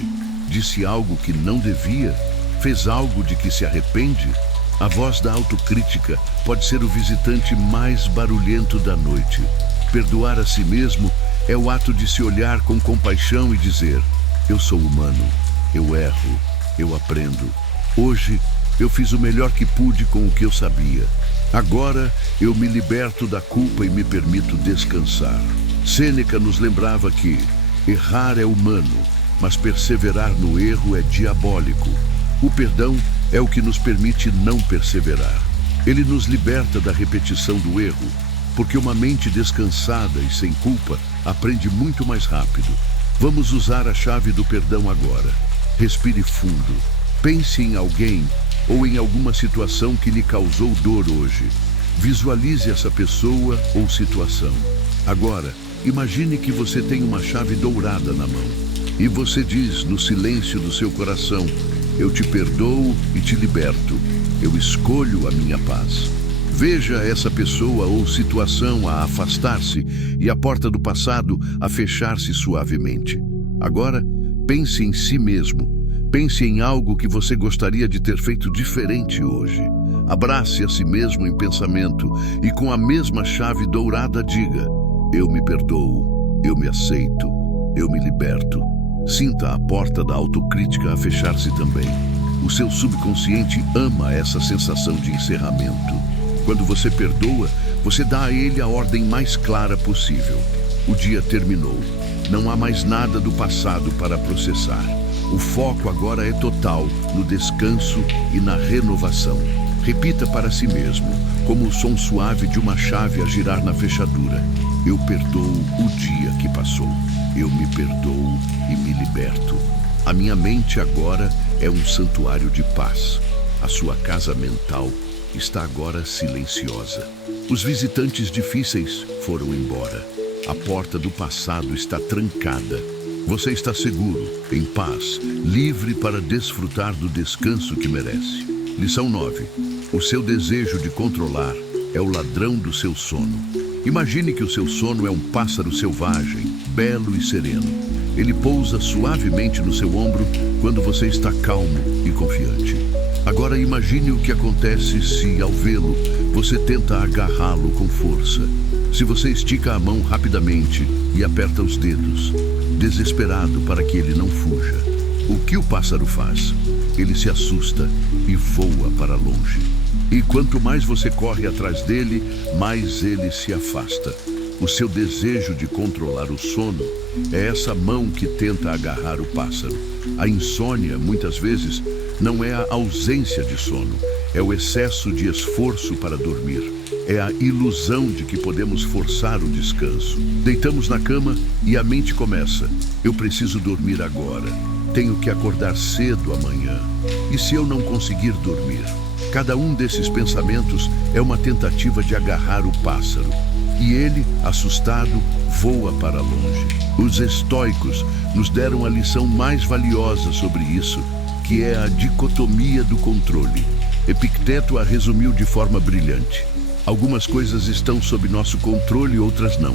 Disse algo que não devia? Fez algo de que se arrepende? A voz da autocrítica pode ser o visitante mais barulhento da noite. Perdoar a si mesmo é o ato de se olhar com compaixão e dizer: eu sou humano, eu erro, eu aprendo. Hoje eu fiz o melhor que pude com o que eu sabia. Agora eu me liberto da culpa e me permito descansar. Sêneca nos lembrava que errar é humano, mas perseverar no erro é diabólico. O perdão é o que nos permite não perseverar. Ele nos liberta da repetição do erro, porque uma mente descansada e sem culpa aprende muito mais rápido. Vamos usar a chave do perdão agora. Respire fundo. Pense em alguém ou em alguma situação que lhe causou dor hoje. Visualize essa pessoa ou situação. Agora, imagine que você tem uma chave dourada na mão. E você diz no silêncio do seu coração: eu te perdoo e te liberto. Eu escolho a minha paz. Veja essa pessoa ou situação a afastar-se e a porta do passado a fechar-se suavemente. Agora, pense em si mesmo. Pense em algo que você gostaria de ter feito diferente hoje. Abrace a si mesmo em pensamento e com a mesma chave dourada diga: eu me perdoo, eu me aceito, eu me liberto. Sinta a porta da autocrítica a fechar-se também. O seu subconsciente ama essa sensação de encerramento. Quando você perdoa, você dá a ele a ordem mais clara possível. O dia terminou. Não há mais nada do passado para processar. O foco agora é total no descanso e na renovação. Repita para si mesmo, como o som suave de uma chave a girar na fechadura: eu perdoo o dia que passou. Eu me perdoo e me liberto. A minha mente agora é um santuário de paz. A sua casa mental está agora silenciosa. Os visitantes difíceis foram embora. A porta do passado está trancada. Você está seguro, em paz, livre para desfrutar do descanso que merece. Lição 9. O seu desejo de controlar é o ladrão do seu sono. Imagine que o seu sono é um pássaro selvagem, belo e sereno. Ele pousa suavemente no seu ombro quando você está calmo e confiante. Agora imagine o que acontece se, ao vê-lo, você tenta agarrá-lo com força. Se você estica a mão rapidamente e aperta os dedos, desesperado para que ele não fuja. O que o pássaro faz? Ele se assusta e voa para longe. E quanto mais você corre atrás dele, mais ele se afasta. O seu desejo de controlar o sono é essa mão que tenta agarrar o pássaro. A insônia, muitas vezes, não é a ausência de sono, é o excesso de esforço para dormir. É a ilusão de que podemos forçar o descanso. Deitamos na cama e a mente começa: eu preciso dormir agora. Tenho que acordar cedo amanhã. E se eu não conseguir dormir? Cada um desses pensamentos é uma tentativa de agarrar o pássaro. E ele, assustado, voa para longe. Os estoicos nos deram a lição mais valiosa sobre isso, que é a dicotomia do controle. Epicteto a resumiu de forma brilhante. Algumas coisas estão sob nosso controle, outras não.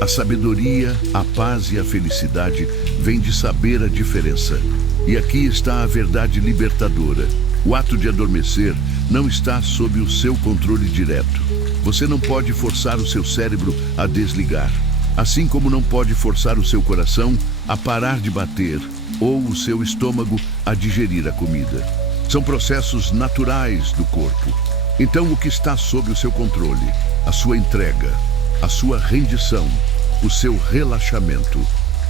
A sabedoria, a paz e a felicidade vêm de saber a diferença. E aqui está a verdade libertadora. O ato de adormecer não está sob o seu controle direto. Você não pode forçar o seu cérebro a desligar, assim como não pode forçar o seu coração a parar de bater ou o seu estômago a digerir a comida. São processos naturais do corpo. Então, o que está sob o seu controle? A sua entrega, a sua rendição, o seu relaxamento.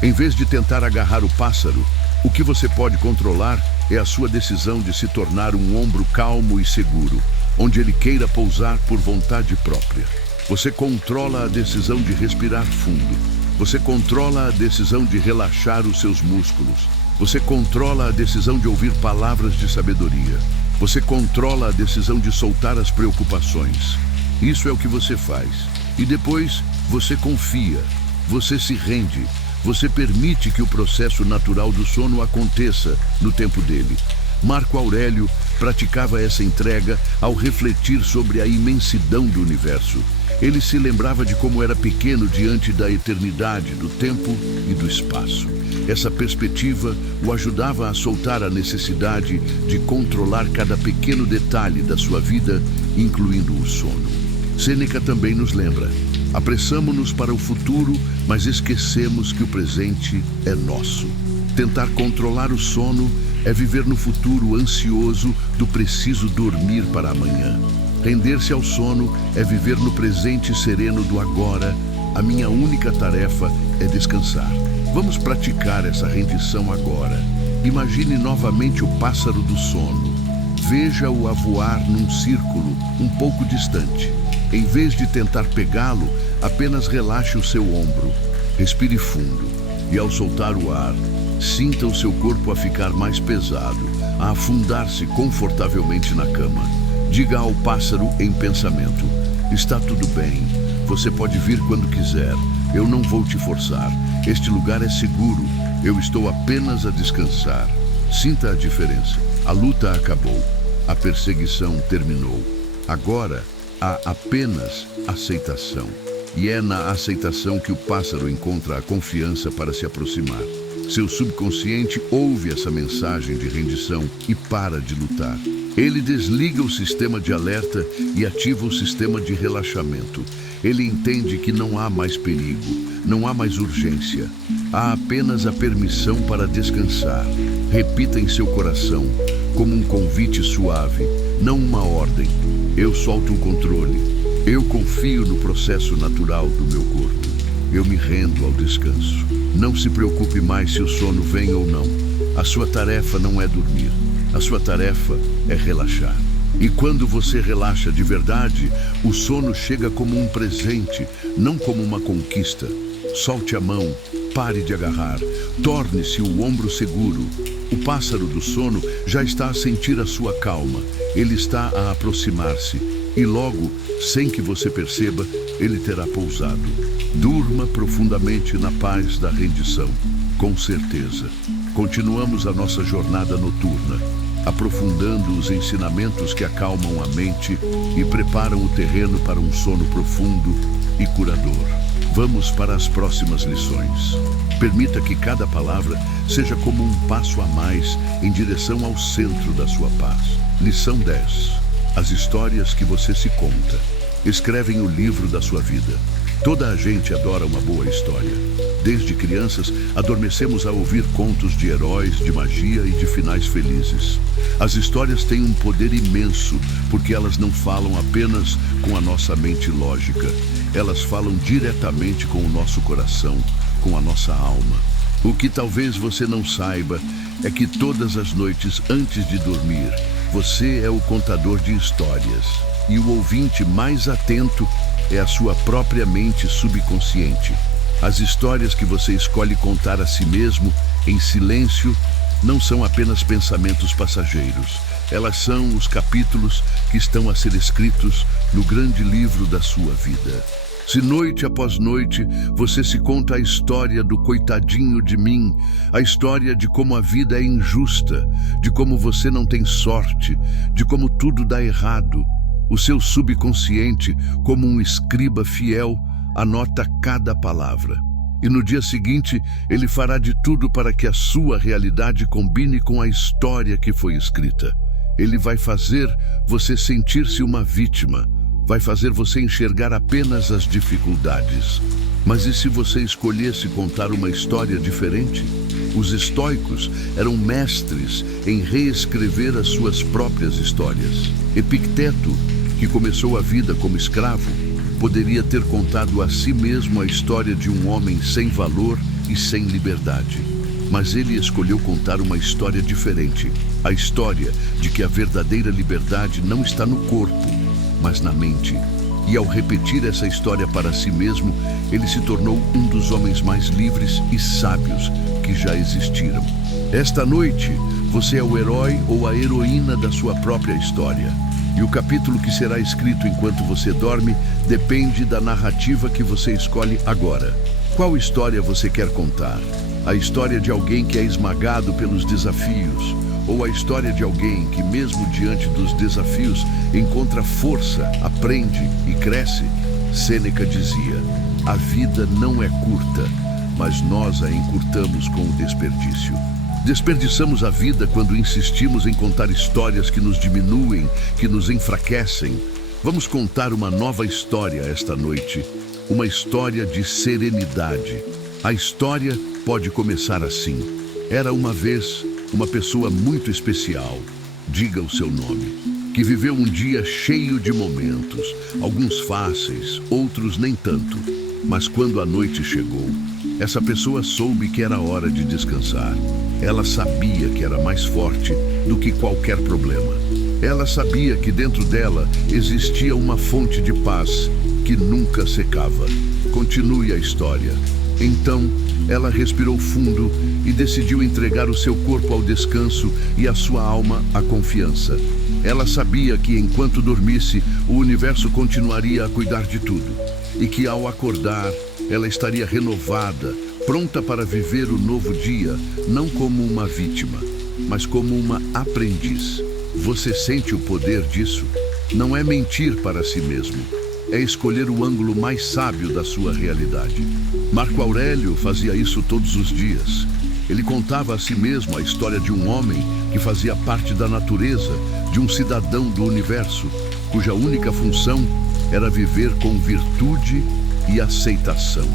Em vez de tentar agarrar o pássaro, o que você pode controlar é a sua decisão de se tornar um ombro calmo e seguro, onde ele queira pousar por vontade própria. Você controla a decisão de respirar fundo. Você controla a decisão de relaxar os seus músculos. Você controla a decisão de ouvir palavras de sabedoria. Você controla a decisão de soltar as preocupações. Isso é o que você faz. E depois, você confia. Você se rende. Você permite que o processo natural do sono aconteça no tempo dele. Marco Aurélio praticava essa entrega ao refletir sobre a imensidão do universo. Ele se lembrava de como era pequeno diante da eternidade, do tempo e do espaço. Essa perspectiva o ajudava a soltar a necessidade de controlar cada pequeno detalhe da sua vida, incluindo o sono. Sêneca também nos lembra: apressamo-nos para o futuro, mas esquecemos que o presente é nosso. Tentar controlar o sono é viver no futuro ansioso do preciso dormir para amanhã. Render-se ao sono é viver no presente sereno do agora. A minha única tarefa é descansar. Vamos praticar essa rendição agora. Imagine novamente o pássaro do sono. Veja-o a voar num círculo um pouco distante. Em vez de tentar pegá-lo, apenas relaxe o seu ombro. Respire fundo e, ao soltar o ar, sinta o seu corpo a ficar mais pesado, a afundar-se confortavelmente na cama. Diga ao pássaro em pensamento: está tudo bem, você pode vir quando quiser, eu não vou te forçar, este lugar é seguro, eu estou apenas a descansar. Sinta a diferença. A luta acabou, a perseguição terminou. Agora há apenas aceitação. E é na aceitação que o pássaro encontra a confiança para se aproximar. Seu subconsciente ouve essa mensagem de rendição e para de lutar. Ele desliga o sistema de alerta e ativa o sistema de relaxamento. Ele entende que não há mais perigo, não há mais urgência. Há apenas a permissão para descansar. Repita em seu coração, como um convite suave, não uma ordem: eu solto o controle. Eu confio no processo natural do meu corpo. Eu me rendo ao descanso. Não se preocupe mais se o sono vem ou não. A sua tarefa não é dormir. A sua tarefa é relaxar. E quando você relaxa de verdade, o sono chega como um presente, não como uma conquista. Solte a mão, pare de agarrar, torne-se o ombro seguro. O pássaro do sono já está a sentir a sua calma. Ele está a aproximar-se. E logo, sem que você perceba, ele terá pousado. Durma profundamente na paz da rendição. Com certeza. Continuamos a nossa jornada noturna, aprofundando os ensinamentos que acalmam a mente e preparam o terreno para um sono profundo e curador. Vamos para as próximas lições. Permita que cada palavra seja como um passo a mais em direção ao centro da sua paz. Lição 10. As histórias que você se conta escrevem o livro da sua vida. Toda a gente adora uma boa história. Desde crianças, adormecemos a ouvir contos de heróis, de magia e de finais felizes. As histórias têm um poder imenso, porque elas não falam apenas com a nossa mente lógica. Elas falam diretamente com o nosso coração, com a nossa alma. O que talvez você não saiba é que todas as noites antes de dormir, você é o contador de histórias. E o ouvinte mais atento é a sua própria mente subconsciente. As histórias que você escolhe contar a si mesmo, em silêncio, não são apenas pensamentos passageiros. Elas são os capítulos que estão a ser escritos no grande livro da sua vida. Se noite após noite você se conta a história do coitadinho de mim, a história de como a vida é injusta, de como você não tem sorte, de como tudo dá errado, o seu subconsciente, como um escriba fiel, anota cada palavra. E no dia seguinte, ele fará de tudo para que a sua realidade combine com a história que foi escrita. Ele vai fazer você sentir-se uma vítima, vai fazer você enxergar apenas as dificuldades. Mas e se você escolhesse contar uma história diferente? Os estoicos eram mestres em reescrever as suas próprias histórias. Epicteto, que começou a vida como escravo, poderia ter contado a si mesmo a história de um homem sem valor e sem liberdade. Mas ele escolheu contar uma história diferente. A história de que a verdadeira liberdade não está no corpo, mas na mente. E ao repetir essa história para si mesmo, ele se tornou um dos homens mais livres e sábios que já existiram. Esta noite, você é o herói ou a heroína da sua própria história. E o capítulo que será escrito enquanto você dorme depende da narrativa que você escolhe agora. Qual história você quer contar? A história de alguém que é esmagado pelos desafios? Ou a história de alguém que, mesmo diante dos desafios, encontra força, aprende e cresce? Sêneca dizia: a vida não é curta, mas nós a encurtamos com o desperdício. Desperdiçamos a vida quando insistimos em contar histórias que nos diminuem, que nos enfraquecem. Vamos contar uma nova história esta noite, uma história de serenidade. A história pode começar assim. Era uma vez uma pessoa muito especial, diga o seu nome, que viveu um dia cheio de momentos, alguns fáceis, outros nem tanto. Mas quando a noite chegou, essa pessoa soube que era hora de descansar. Ela sabia que era mais forte do que qualquer problema. Ela sabia que dentro dela existia uma fonte de paz que nunca secava. Continue a história. Então, ela respirou fundo e decidiu entregar o seu corpo ao descanso e a sua alma à confiança. Ela sabia que enquanto dormisse, o universo continuaria a cuidar de tudo. E que ao acordar, ela estaria renovada, pronta para viver o novo dia, não como uma vítima, mas como uma aprendiz. Você sente o poder disso? Não é mentir para si mesmo. É escolher o ângulo mais sábio da sua realidade. Marco Aurélio fazia isso todos os dias. Ele contava a si mesmo a história de um homem que fazia parte da natureza, de um cidadão do universo, cuja única função era viver com virtude e aceitação.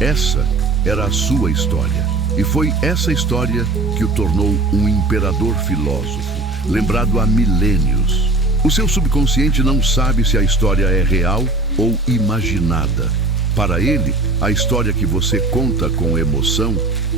Essa era a sua história. E foi essa história que o tornou um imperador filósofo, lembrado há milênios. O seu subconsciente não sabe se a história é real ou imaginada. Para ele, a história que você conta com emoção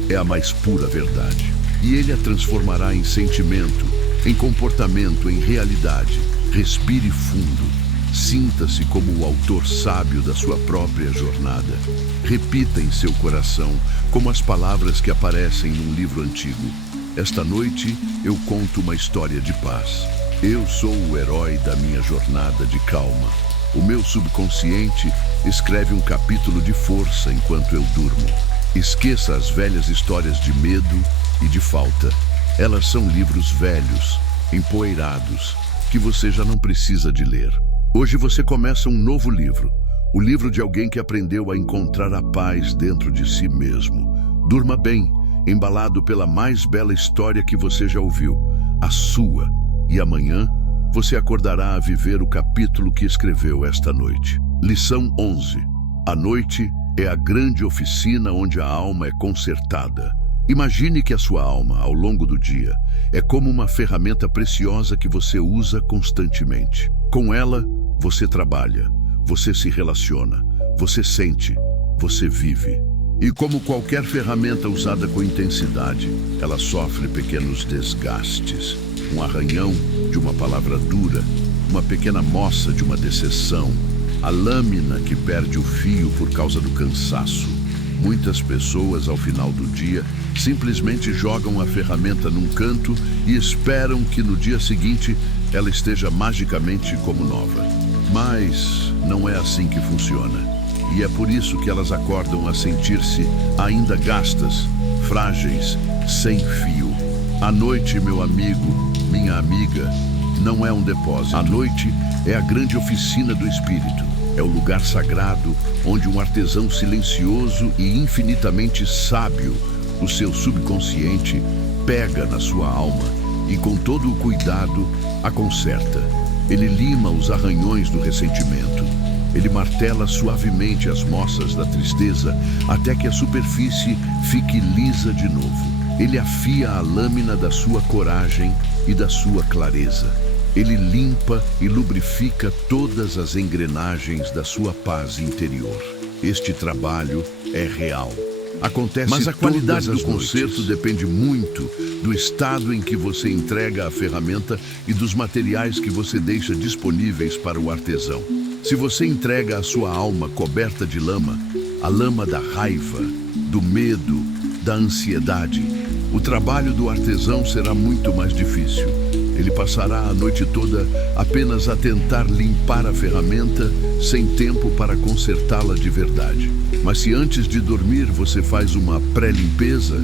é a mais pura verdade. e ele a transformará em sentimento, em comportamento, em realidade. Respire fundo. Sinta-se como o autor sábio da sua própria jornada. Repita em seu coração, como as palavras que aparecem num livro antigo: esta noite eu conto uma história de paz. Eu sou o herói da minha jornada de calma. O meu subconsciente escreve um capítulo de força enquanto eu durmo. Esqueça as velhas histórias de medo e de falta. Elas são livros velhos, empoeirados, que você já não precisa de ler. Hoje você começa um novo livro, o livro de alguém que aprendeu a encontrar a paz dentro de si mesmo. Durma bem, embalado pela mais bela história que você já ouviu, a sua. E amanhã você acordará a viver o capítulo que escreveu esta noite. Lição 11. A noite é a grande oficina onde a alma é consertada. Imagine que a sua alma, ao longo do dia, é como uma ferramenta preciosa que você usa constantemente. Com ela, você trabalha, você se relaciona, você sente, você vive. E como qualquer ferramenta usada com intensidade, ela sofre pequenos desgastes. Um arranhão de uma palavra dura, uma pequena moça de uma decepção, a lâmina que perde o fio por causa do cansaço. Muitas pessoas, ao final do dia, simplesmente jogam a ferramenta num canto e esperam que no dia seguinte ela esteja magicamente como nova. Mas não é assim que funciona. E é por isso que elas acordam a sentir-se ainda gastas, frágeis, sem fio. A noite, meu amigo, minha amiga, não é um depósito. A noite é a grande oficina do espírito. É o lugar sagrado onde um artesão silencioso e infinitamente sábio, o seu subconsciente, pega na sua alma e, com todo o cuidado, a conserta. Ele lima os arranhões do ressentimento. Ele martela suavemente as moças da tristeza até que a superfície fique lisa de novo. Ele afia a lâmina da sua coragem e da sua clareza. Ele limpa e lubrifica todas as engrenagens da sua paz interior. Este trabalho é real. Acontece. Mas a qualidade do conserto depende muito do estado em que você entrega a ferramenta e dos materiais que você deixa disponíveis para o artesão. Se você entrega a sua alma coberta de lama, a lama da raiva, do medo, da ansiedade, o trabalho do artesão será muito mais difícil. Ele passará a noite toda apenas a tentar limpar a ferramenta, sem tempo para consertá-la de verdade. Mas se antes de dormir você faz uma pré-limpeza,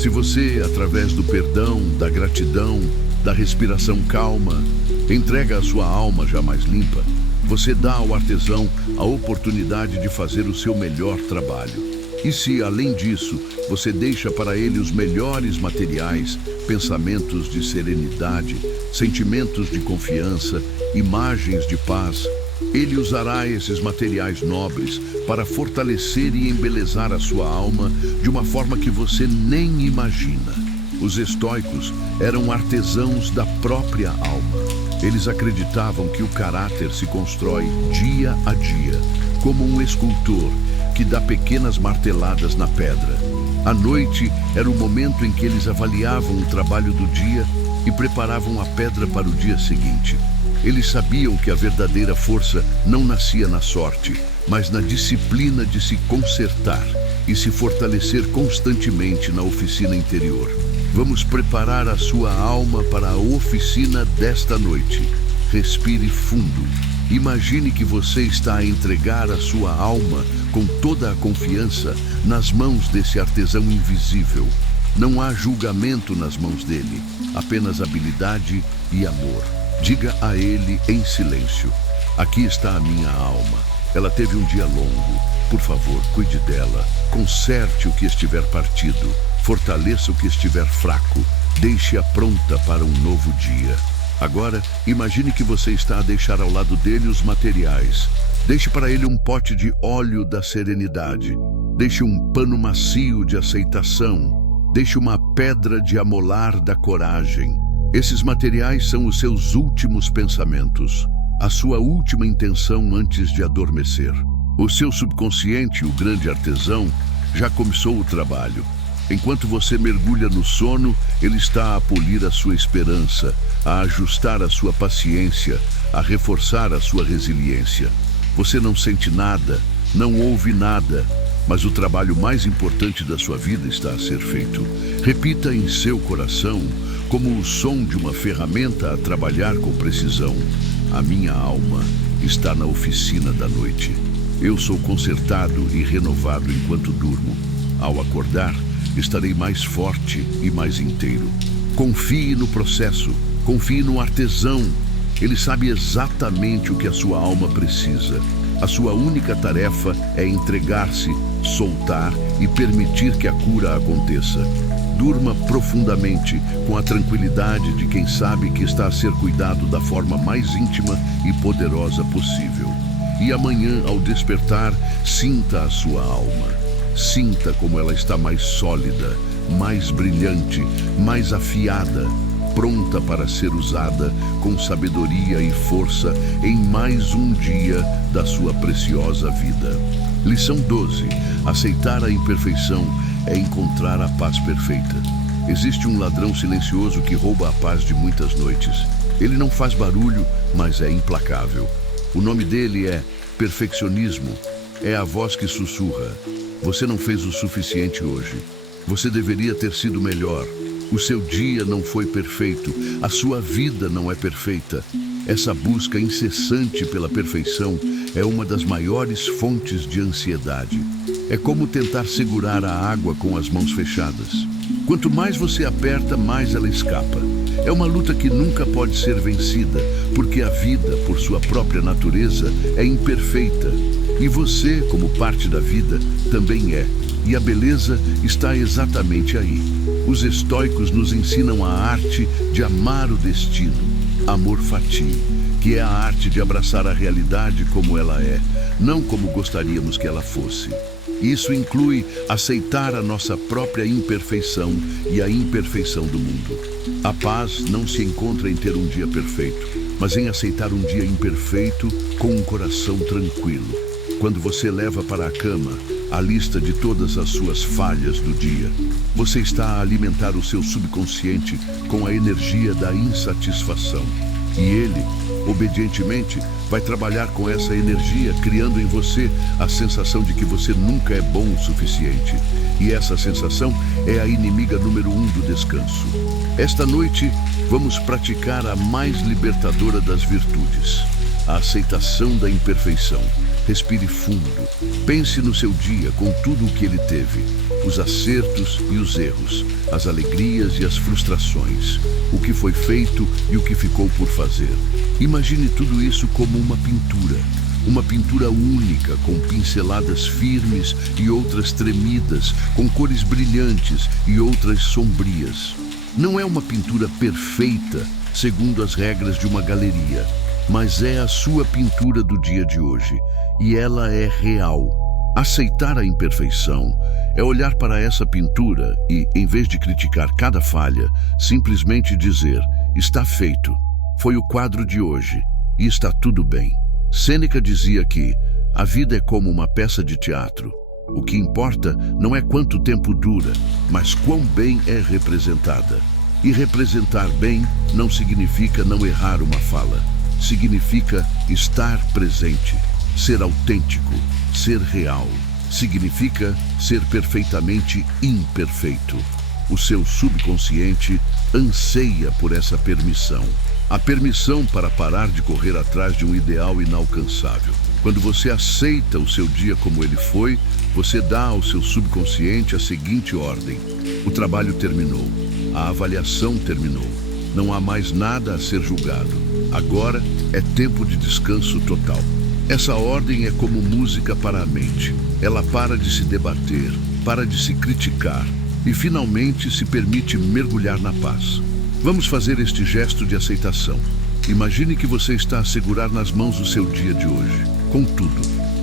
se você, através do perdão, da gratidão, da respiração calma, entrega a sua alma já mais limpa, você dá ao artesão a oportunidade de fazer o seu melhor trabalho. E se, além disso, você deixa para ele os melhores materiais, pensamentos de serenidade, sentimentos de confiança, imagens de paz, ele usará esses materiais nobres para fortalecer e embelezar a sua alma de uma forma que você nem imagina. Os estoicos eram artesãos da própria alma. Eles acreditavam que o caráter se constrói dia a dia, como um escultor que dá pequenas marteladas na pedra. A noite era o momento em que eles avaliavam o trabalho do dia e preparavam a pedra para o dia seguinte. Eles sabiam que a verdadeira força não nascia na sorte, mas na disciplina de se consertar e se fortalecer constantemente na oficina interior. Vamos preparar a sua alma para a oficina desta noite. Respire fundo. Imagine que você está a entregar a sua alma com toda a confiança nas mãos desse artesão invisível. Não há julgamento nas mãos dele, apenas habilidade e amor. Diga a ele em silêncio: aqui está a minha alma. Ela teve um dia longo. Por favor, cuide dela. Conserte o que estiver partido. Fortaleça o que estiver fraco. Deixe-a pronta para um novo dia. Agora, imagine que você está a deixar ao lado dele os materiais. Deixe para ele um pote de óleo da serenidade. Deixe um pano macio de aceitação. Deixe uma pedra de amolar da coragem. Esses materiais são os seus últimos pensamentos, a sua última intenção antes de adormecer. O seu subconsciente, o grande artesão, já começou o trabalho. Enquanto você mergulha no sono, ele está a polir a sua esperança, a ajustar a sua paciência, a reforçar a sua resiliência. Você não sente nada, não ouve nada, mas o trabalho mais importante da sua vida está a ser feito. Repita em seu coração, como o som de uma ferramenta a trabalhar com precisão: a minha alma está na oficina da noite. Eu sou consertado e renovado enquanto durmo. Ao acordar, estarei mais forte e mais inteiro. Confie no processo, confie no artesão. Ele sabe exatamente o que a sua alma precisa. A sua única tarefa é entregar-se, soltar e permitir que a cura aconteça. Durma profundamente, com a tranquilidade de quem sabe que está a ser cuidado da forma mais íntima e poderosa possível. E amanhã, ao despertar, sinta a sua alma. Sinta como ela está mais sólida, mais brilhante, mais afiada, pronta para ser usada com sabedoria e força em mais um dia da sua preciosa vida. Lição 12. Aceitar a imperfeição é encontrar a paz perfeita. Existe um ladrão silencioso que rouba a paz de muitas noites. Ele não faz barulho, mas é implacável. O nome dele é perfeccionismo. É a voz que sussurra: você não fez o suficiente hoje. Você deveria ter sido melhor. O seu dia não foi perfeito. A sua vida não é perfeita. Essa busca incessante pela perfeição é uma das maiores fontes de ansiedade. É como tentar segurar a água com as mãos fechadas. Quanto mais você aperta, mais ela escapa. É uma luta que nunca pode ser vencida, porque a vida, por sua própria natureza, é imperfeita. E você, como parte da vida, também é. E a beleza está exatamente aí. Os estoicos nos ensinam a arte de amar o destino, amor fati, que é a arte de abraçar a realidade como ela é, não como gostaríamos que ela fosse. Isso inclui aceitar a nossa própria imperfeição e a imperfeição do mundo. A paz não se encontra em ter um dia perfeito, mas em aceitar um dia imperfeito com um coração tranquilo. Quando você leva para a cama a lista de todas as suas falhas do dia, você está a alimentar o seu subconsciente com a energia da insatisfação. E ele, obedientemente, vai trabalhar com essa energia, criando em você a sensação de que você nunca é bom o suficiente. E essa sensação é a inimiga número 1 do descanso. Esta noite, vamos praticar a mais libertadora das virtudes: a aceitação da imperfeição. Respire fundo. Pense no seu dia com tudo o que ele teve, os acertos e os erros, as alegrias e as frustrações, o que foi feito e o que ficou por fazer. Imagine tudo isso como uma pintura única, com pinceladas firmes e outras tremidas, com cores brilhantes e outras sombrias. Não é uma pintura perfeita, segundo as regras de uma galeria, mas é a sua pintura do dia de hoje, e ela é real. Aceitar a imperfeição é olhar para essa pintura e, em vez de criticar cada falha, simplesmente dizer: está feito, foi o quadro de hoje, e está tudo bem. Sêneca dizia que a vida é como uma peça de teatro. O que importa não é quanto tempo dura, mas quão bem é representada. E representar bem não significa não errar uma fala. Significa estar presente, ser autêntico, ser real. Significa ser perfeitamente imperfeito. O seu subconsciente anseia por essa permissão. A permissão para parar de correr atrás de um ideal inalcançável. Quando você aceita o seu dia como ele foi, você dá ao seu subconsciente a seguinte ordem: o trabalho terminou, a avaliação terminou, não há mais nada a ser julgado. Agora é tempo de descanso total. Essa ordem é como música para a mente. Ela para de se debater, para de se criticar e finalmente se permite mergulhar na paz. Vamos fazer este gesto de aceitação. Imagine que você está a segurar nas mãos o seu dia de hoje, com tudo,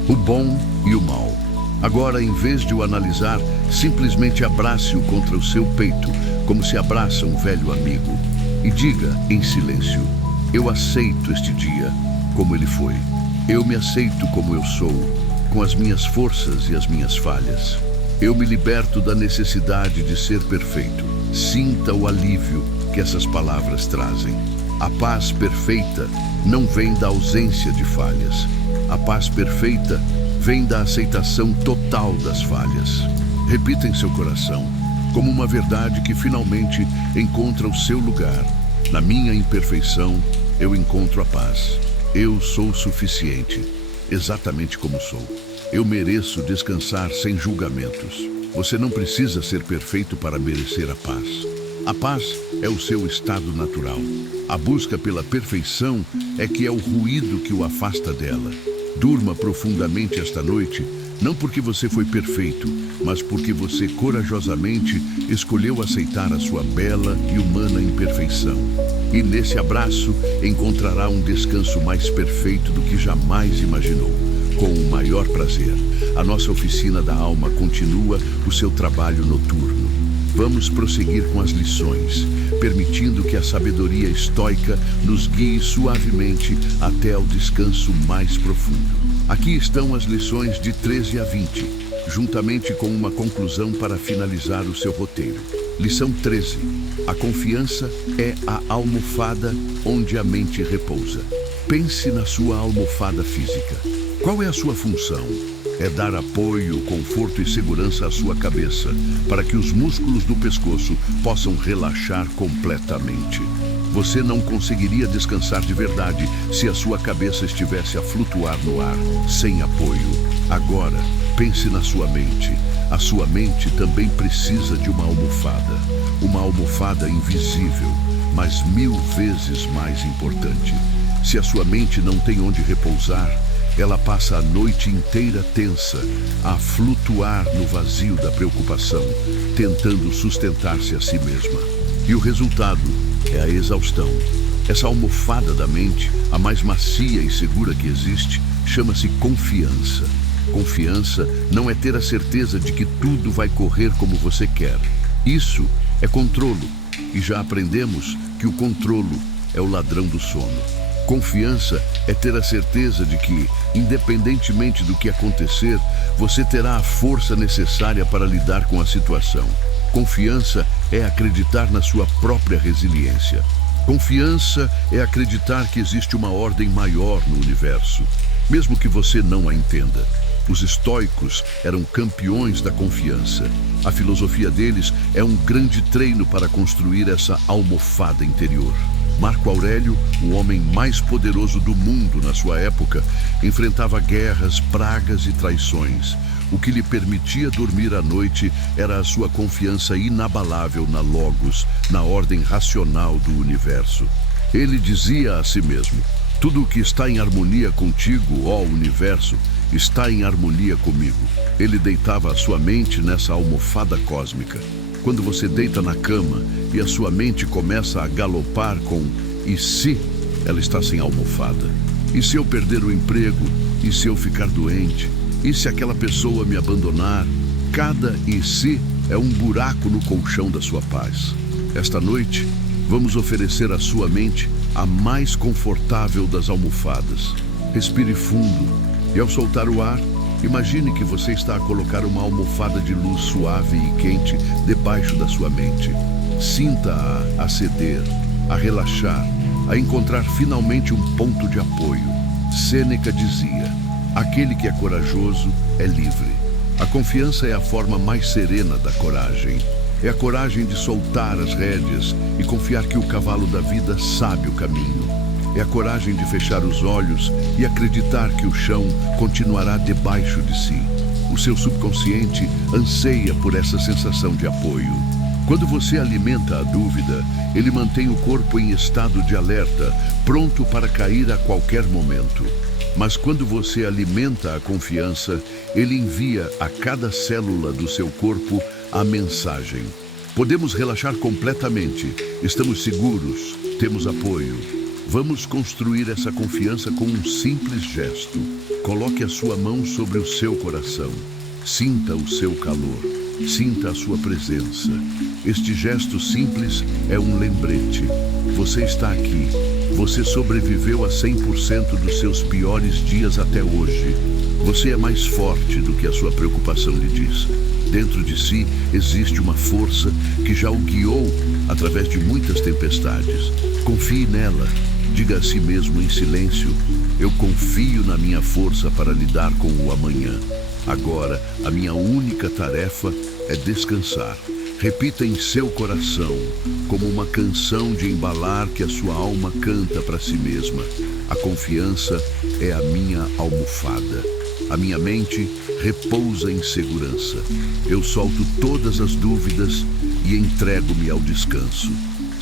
o bom e o mal. Agora, em vez de o analisar, simplesmente abrace-o contra o seu peito, como se abraça um velho amigo. E diga, em silêncio: eu aceito este dia como ele foi. Eu me aceito como eu sou, com as minhas forças e as minhas falhas. Eu me liberto da necessidade de ser perfeito. Sinta o alívio que essas palavras trazem. A paz perfeita não vem da ausência de falhas. A paz perfeita vem da aceitação total das falhas. Repita em seu coração, como uma verdade que finalmente encontra o seu lugar. Na minha imperfeição, eu encontro a paz. Eu sou suficiente, exatamente como sou. Eu mereço descansar sem julgamentos. Você não precisa ser perfeito para merecer a paz. A paz é o seu estado natural. A busca pela perfeição é que é o ruído que o afasta dela. Durma profundamente esta noite, não porque você foi perfeito, mas porque você corajosamente escolheu aceitar a sua bela e humana imperfeição. E nesse abraço encontrará um descanso mais perfeito do que jamais imaginou. Com o maior prazer, a nossa oficina da alma continua o seu trabalho noturno. Vamos prosseguir com as lições, permitindo que a sabedoria estoica nos guie suavemente até ao descanso mais profundo. Aqui estão as lições de 13 a 20, juntamente com uma conclusão para finalizar o seu roteiro. Lição 13. A confiança é a almofada onde a mente repousa. Pense na sua almofada física. Qual é a sua função? É dar apoio, conforto e segurança à sua cabeça, para que os músculos do pescoço possam relaxar completamente. Você não conseguiria descansar de verdade se a sua cabeça estivesse a flutuar no ar, sem apoio. Agora, pense na sua mente. A sua mente também precisa de uma almofada invisível, mas 1000 vezes mais importante. Se a sua mente não tem onde repousar, ela passa a noite inteira tensa, a flutuar no vazio da preocupação, tentando sustentar-se a si mesma. E o resultado é a exaustão. Essa almofada da mente, a mais macia e segura que existe, chama-se confiança. Confiança não é ter a certeza de que tudo vai correr como você quer. Isso é controlo, e já aprendemos que o controlo é o ladrão do sono. Confiança é ter a certeza de que, independentemente do que acontecer, você terá a força necessária para lidar com a situação. Confiança é acreditar na sua própria resiliência. Confiança é acreditar que existe uma ordem maior no universo, mesmo que você não a entenda. Os estoicos eram campeões da confiança. A filosofia deles é um grande treino para construir essa almofada interior. Marco Aurélio, o homem mais poderoso do mundo na sua época, enfrentava guerras, pragas e traições. O que lhe permitia dormir à noite era a sua confiança inabalável na Logos, na ordem racional do universo. Ele dizia a si mesmo: tudo o que está em harmonia contigo, ó universo, está em harmonia comigo. Ele deitava a sua mente nessa almofada cósmica. Quando você deita na cama e a sua mente começa a galopar com "e se?", ela está sem almofada. E se eu perder o emprego? E se eu ficar doente? E se aquela pessoa me abandonar? Cada "e se" é um buraco no colchão da sua paz. Esta noite, vamos oferecer à sua mente a mais confortável das almofadas. Respire fundo e, ao soltar o ar, imagine que você está a colocar uma almofada de luz suave e quente debaixo da sua mente. Sinta-a a ceder, a relaxar, a encontrar finalmente um ponto de apoio. Sêneca dizia: aquele que é corajoso é livre. A confiança é a forma mais serena da coragem. É a coragem de soltar as rédeas e confiar que o cavalo da vida sabe o caminho. É a coragem de fechar os olhos e acreditar que o chão continuará debaixo de si. O seu subconsciente anseia por essa sensação de apoio. Quando você alimenta a dúvida, ele mantém o corpo em estado de alerta, pronto para cair a qualquer momento. Mas quando você alimenta a confiança, ele envia a cada célula do seu corpo a mensagem: podemos relaxar completamente, estamos seguros, temos apoio. Vamos construir essa confiança com um simples gesto. Coloque a sua mão sobre o seu coração. Sinta o seu calor. Sinta a sua presença. Este gesto simples é um lembrete. Você está aqui. Você sobreviveu a 100% dos seus piores dias até hoje. Você é mais forte do que a sua preocupação lhe diz. Dentro de si existe uma força que já o guiou através de muitas tempestades. Confie nela. Diga a si mesmo em silêncio: eu confio na minha força para lidar com o amanhã. Agora, a minha única tarefa é descansar. Repita em seu coração, como uma canção de embalar que a sua alma canta para si mesma: a confiança é a minha almofada. A minha mente repousa em segurança. Eu solto todas as dúvidas e entrego-me ao descanso.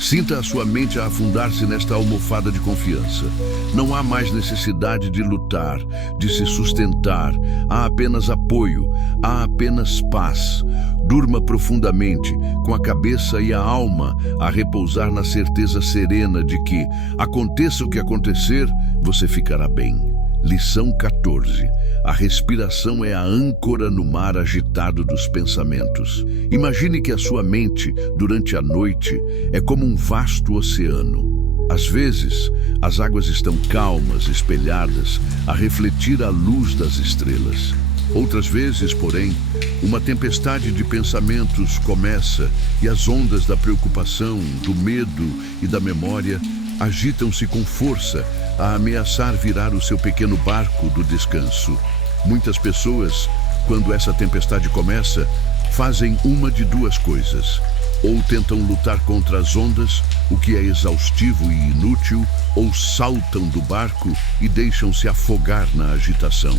Sinta a sua mente a afundar-se nesta almofada de confiança. Não há mais necessidade de lutar, de se sustentar. Há apenas apoio, há apenas paz. Durma profundamente, com a cabeça e a alma a repousar na certeza serena de que, aconteça o que acontecer, você ficará bem. Lição 14. A respiração é a âncora no mar agitado dos pensamentos. Imagine que a sua mente, durante a noite, é como um vasto oceano. Às vezes, as águas estão calmas, espelhadas, a refletir a luz das estrelas. Outras vezes, porém, uma tempestade de pensamentos começa e as ondas da preocupação, do medo e da memória agitam-se com força a ameaçar virar o seu pequeno barco do descanso. Muitas pessoas, quando essa tempestade começa, fazem uma de duas coisas: ou tentam lutar contra as ondas, o que é exaustivo e inútil, ou saltam do barco e deixam-se afogar na agitação.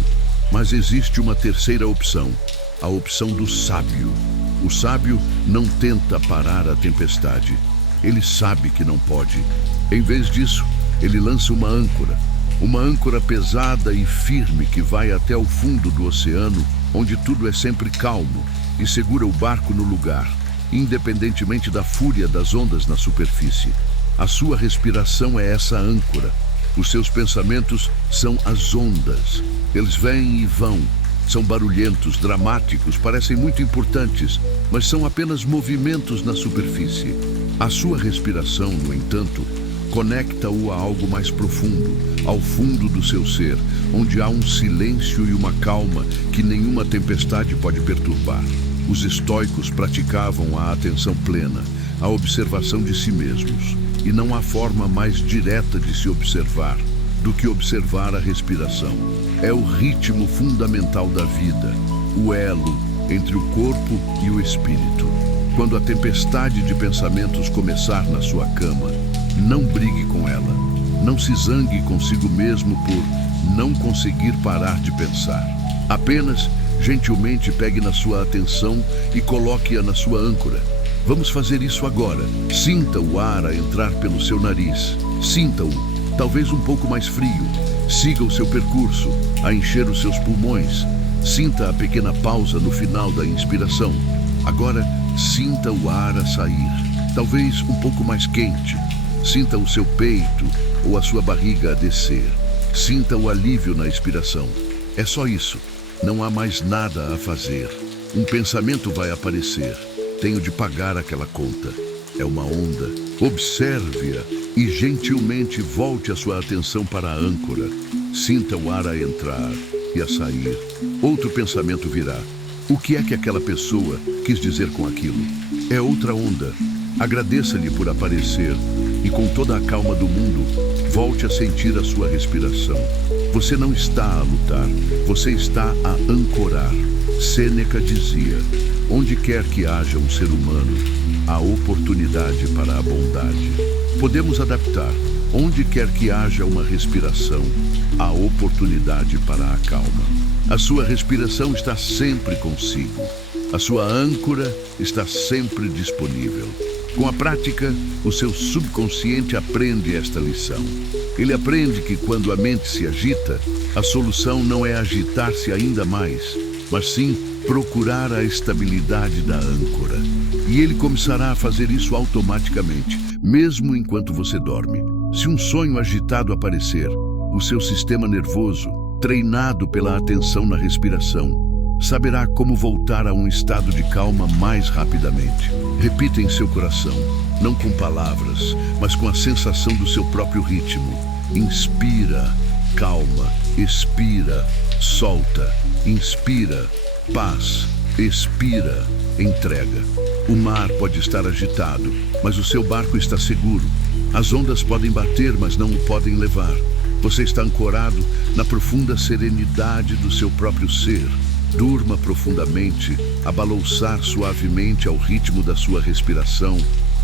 Mas existe uma terceira opção, a opção do sábio. O sábio não tenta parar a tempestade. Ele sabe que não pode. Em vez disso, ele lança uma âncora pesada e firme que vai até o fundo do oceano, onde tudo é sempre calmo, e segura o barco no lugar, independentemente da fúria das ondas na superfície. A sua respiração é essa âncora. Os seus pensamentos são as ondas. Eles vêm e vão. São barulhentos, dramáticos, parecem muito importantes, mas são apenas movimentos na superfície. A sua respiração, no entanto, conecta-o a algo mais profundo, ao fundo do seu ser, onde há um silêncio e uma calma que nenhuma tempestade pode perturbar. Os estoicos praticavam a atenção plena, a observação de si mesmos, e não há forma mais direta de se observar do que observar a respiração. É o ritmo fundamental da vida, o elo entre o corpo e o espírito. Quando a tempestade de pensamentos começar na sua cama, não brigue com ela. Não se zangue consigo mesmo por não conseguir parar de pensar. Apenas, gentilmente, pegue na sua atenção e coloque-a na sua âncora. Vamos fazer isso agora. Sinta o ar a entrar pelo seu nariz. Sinta-o, talvez um pouco mais frio. Siga o seu percurso, a encher os seus pulmões. Sinta a pequena pausa no final da inspiração. Agora, sinta o ar a sair, talvez um pouco mais quente. Sinta o seu peito ou a sua barriga a descer. Sinta o alívio na expiração. É só isso. Não há mais nada a fazer. Um pensamento vai aparecer. Tenho de pagar aquela conta. É uma onda. Observe-a e gentilmente volte a sua atenção para a âncora. Sinta o ar a entrar e a sair. Outro pensamento virá. O que é que aquela pessoa quis dizer com aquilo? É outra onda. Agradeça-lhe por aparecer e, com toda a calma do mundo, volte a sentir a sua respiração. Você não está a lutar, você está a ancorar. Sêneca dizia: onde quer que haja um ser humano, há oportunidade para a bondade. Podemos adaptar. Onde quer que haja uma respiração, há oportunidade para a calma. A sua respiração está sempre consigo. A sua âncora está sempre disponível. Com a prática, o seu subconsciente aprende esta lição. Ele aprende que quando a mente se agita, a solução não é agitar-se ainda mais, mas sim procurar a estabilidade da âncora. E ele começará a fazer isso automaticamente, mesmo enquanto você dorme. Se um sonho agitado aparecer, o seu sistema nervoso, treinado pela atenção na respiração, saberá como voltar a um estado de calma mais rapidamente. Repita em seu coração, não com palavras, mas com a sensação do seu próprio ritmo. Inspira calma, expira, solta, inspira, paz, expira, entrega. O mar pode estar agitado, mas o seu barco está seguro. As ondas podem bater, mas não o podem levar. Você está ancorado na profunda serenidade do seu próprio ser. Durma profundamente, a balouçar suavemente ao ritmo da sua respiração,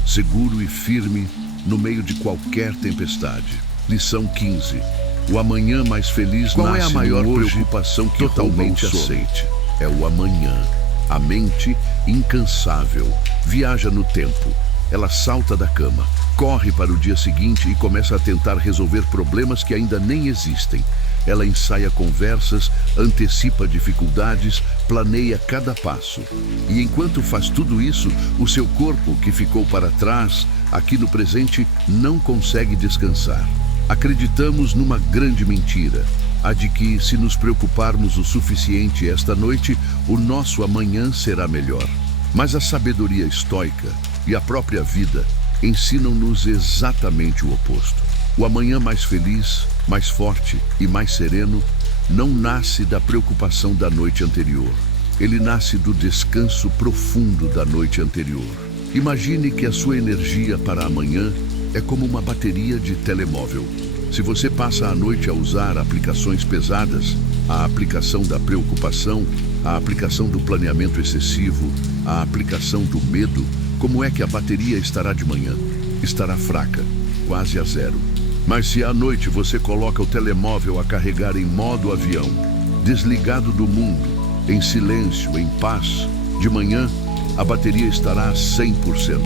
seguro e firme no meio de qualquer tempestade. Lição 15. O amanhã mais feliz Qual nasce é a maior no hoje, preocupação que totalmente rouba o sono? aceite. É o amanhã. A mente, incansável, viaja no tempo. Ela salta da cama, corre para o dia seguinte e começa a tentar resolver problemas que ainda nem existem. Ela ensaia conversas, antecipa dificuldades, planeia cada passo. E enquanto faz tudo isso, o seu corpo, que ficou para trás, aqui no presente, não consegue descansar. Acreditamos numa grande mentira, a de que, se nos preocuparmos o suficiente esta noite, o nosso amanhã será melhor. Mas a sabedoria estoica e a própria vida ensinam-nos exatamente o oposto. O amanhã mais feliz, mais forte e mais sereno não nasce da preocupação da noite anterior. Ele nasce do descanso profundo da noite anterior. Imagine que a sua energia para amanhã é como uma bateria de telemóvel. Se você passa a noite a usar aplicações pesadas, a aplicação da preocupação, a aplicação do planeamento excessivo, a aplicação do medo, como é que a bateria estará de manhã? Estará fraca, quase a zero. Mas se à noite você coloca o telemóvel a carregar em modo avião, desligado do mundo, em silêncio, em paz, de manhã a bateria estará a 100%.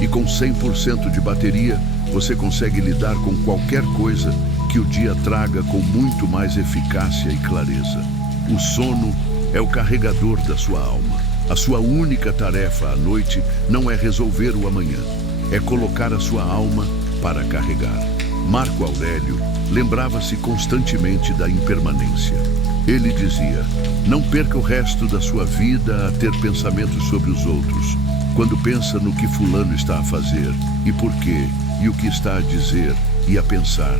E com 100% de bateria, você consegue lidar com qualquer coisa que o dia traga com muito mais eficácia e clareza. O sono é o carregador da sua alma. A sua única tarefa à noite não é resolver o amanhã, é colocar a sua alma para carregar. Marco Aurélio lembrava-se constantemente da impermanência. Ele dizia: não perca o resto da sua vida a ter pensamentos sobre os outros, quando pensa no que fulano está a fazer, e por quê, e o que está a dizer e a pensar.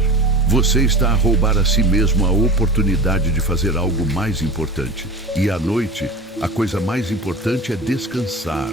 Você está a roubar a si mesmo a oportunidade de fazer algo mais importante. E à noite, a coisa mais importante é descansar.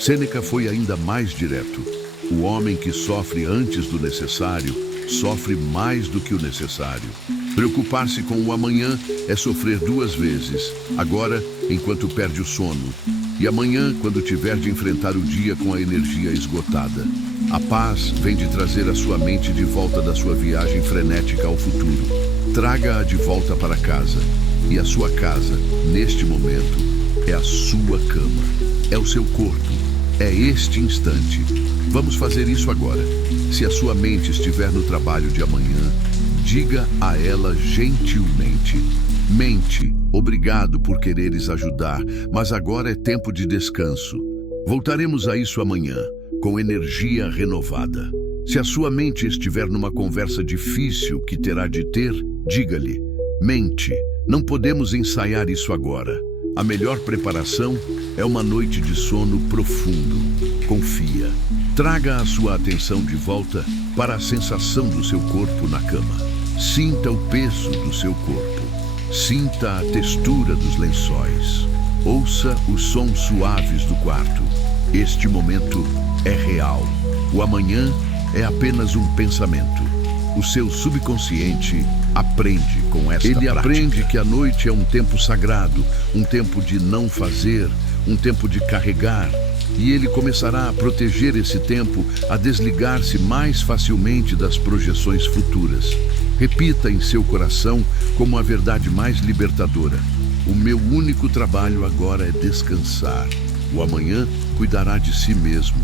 Sêneca foi ainda mais direto. O homem que sofre antes do necessário, sofre mais do que o necessário. Preocupar-se com o amanhã é sofrer duas vezes. Agora, enquanto perde o sono. E amanhã, quando tiver de enfrentar o dia com a energia esgotada. A paz vem de trazer a sua mente de volta da sua viagem frenética ao futuro. Traga-a de volta para casa. E a sua casa, neste momento, é a sua cama. É o seu corpo. É este instante. Vamos fazer isso agora. Se a sua mente estiver no trabalho de amanhã, diga a ela gentilmente: mente, obrigado por quereres ajudar, mas agora é tempo de descanso. Voltaremos a isso amanhã, com energia renovada. Se a sua mente estiver numa conversa difícil que terá de ter, diga-lhe: mente, não podemos ensaiar isso agora. A melhor preparação é uma noite de sono profundo. Confia. Traga a sua atenção de volta para a sensação do seu corpo na cama. Sinta o peso do seu corpo. Sinta a textura dos lençóis. Ouça os sons suaves do quarto. Este momento é real. O amanhã é apenas um pensamento. O seu subconsciente aprende com esta prática. Ele aprende que a noite é um tempo sagrado, um tempo de não fazer, um tempo de carregar. E ele começará a proteger esse tempo, a desligar-se mais facilmente das projeções futuras. Repita em seu coração como a verdade mais libertadora: o meu único trabalho agora é descansar. O amanhã cuidará de si mesmo.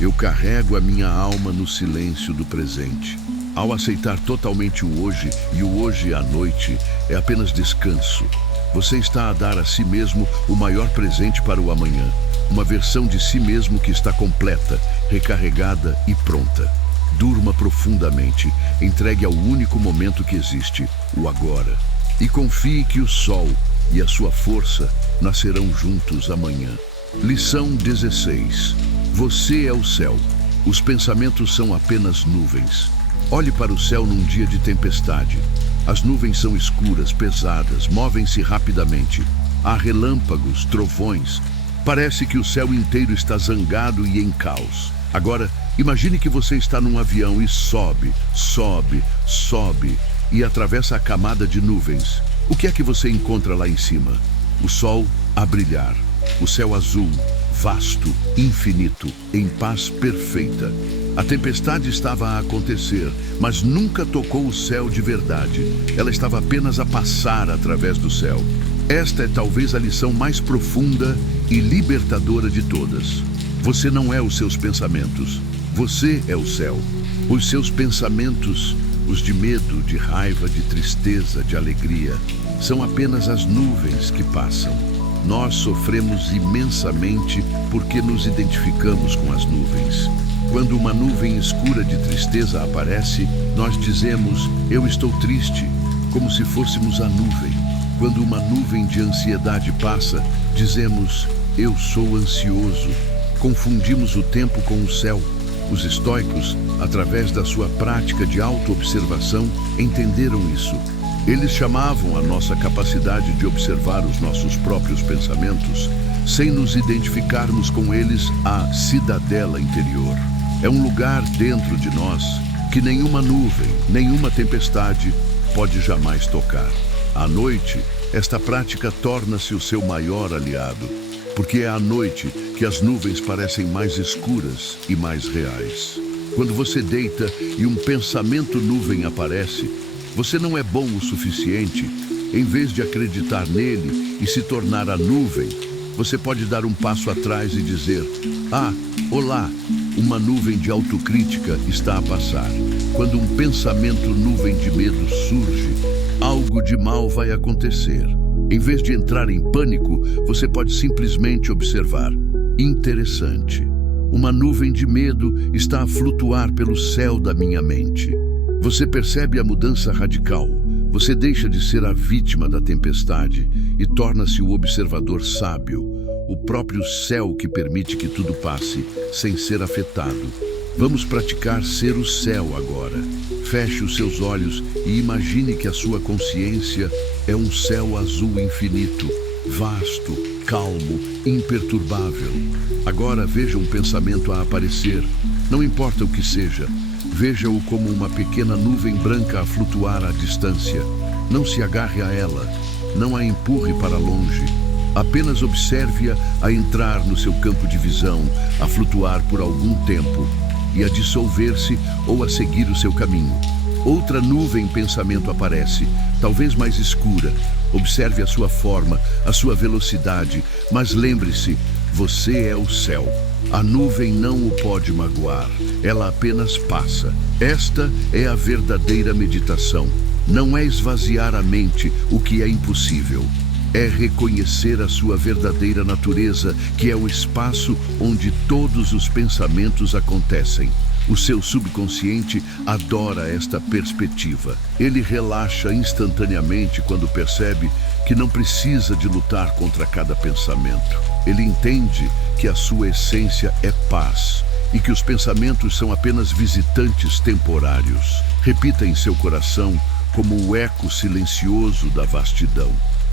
Eu carrego a minha alma no silêncio do presente. Ao aceitar totalmente o hoje, e o hoje à noite é apenas descanso, você está a dar a si mesmo o maior presente para o amanhã. Uma versão de si mesmo que está completa, recarregada e pronta. Durma profundamente, entregue ao único momento que existe, o agora. E confie que o sol e a sua força nascerão juntos amanhã. Lição 16. Você é o céu. Os pensamentos são apenas nuvens. Olhe para o céu num dia de tempestade. As nuvens são escuras, pesadas, movem-se rapidamente. Há relâmpagos, trovões. Parece que o céu inteiro está zangado e em caos. Agora, imagine que você está num avião e sobe, sobe, sobe e atravessa a camada de nuvens. O que é que você encontra lá em cima? O sol a brilhar, o céu azul, vasto, infinito, em paz perfeita. A tempestade estava a acontecer, mas nunca tocou o céu de verdade. Ela estava apenas a passar através do céu. Esta é talvez a lição mais profunda e libertadora de todas. Você não é os seus pensamentos, você é o céu. Os seus pensamentos, os de medo, de raiva, de tristeza, de alegria, são apenas as nuvens que passam. Nós sofremos imensamente porque nos identificamos com as nuvens. Quando uma nuvem escura de tristeza aparece, nós dizemos, eu estou triste, como se fôssemos a nuvem. Quando uma nuvem de ansiedade passa, dizemos, eu sou ansioso. Confundimos o tempo com o céu. Os estoicos, através da sua prática de autoobservação, entenderam isso. Eles chamavam a nossa capacidade de observar os nossos próprios pensamentos, sem nos identificarmos com eles, a cidadela interior. É um lugar dentro de nós que nenhuma nuvem, nenhuma tempestade pode jamais tocar. À noite, esta prática torna-se o seu maior aliado, porque é à noite que as nuvens parecem mais escuras e mais reais. Quando você deita e um pensamento nuvem aparece, você não é bom o suficiente. Em vez de acreditar nele e se tornar a nuvem, você pode dar um passo atrás e dizer, olá, uma nuvem de autocrítica está a passar. Quando um pensamento nuvem de medo surge, algo de mal vai acontecer. Em vez de entrar em pânico, você pode simplesmente observar. Interessante. Uma nuvem de medo está a flutuar pelo céu da minha mente. Você percebe a mudança radical. Você deixa de ser a vítima da tempestade e torna-se o observador sábio, o próprio céu que permite que tudo passe sem ser afetado. Vamos praticar ser o céu agora. Feche os seus olhos e imagine que a sua consciência é um céu azul infinito, vasto, calmo, imperturbável. Agora veja um pensamento a aparecer, não importa o que seja. Veja-o como uma pequena nuvem branca a flutuar à distância. Não se agarre a ela, não a empurre para longe. Apenas observe-a a entrar no seu campo de visão, a flutuar por algum tempo e a dissolver-se ou a seguir o seu caminho. Outra nuvem pensamento aparece, talvez mais escura. Observe a sua forma, a sua velocidade, mas lembre-se, você é o céu. A nuvem não o pode magoar, ela apenas passa. Esta é a verdadeira meditação. Não é esvaziar a mente, o que é impossível. É reconhecer a sua verdadeira natureza, que é o espaço onde todos os pensamentos acontecem. O seu subconsciente adora esta perspectiva. Ele relaxa instantaneamente quando percebe que não precisa de lutar contra cada pensamento. Ele entende que a sua essência é paz e que os pensamentos são apenas visitantes temporários. Repita em seu coração como o eco silencioso da vastidão.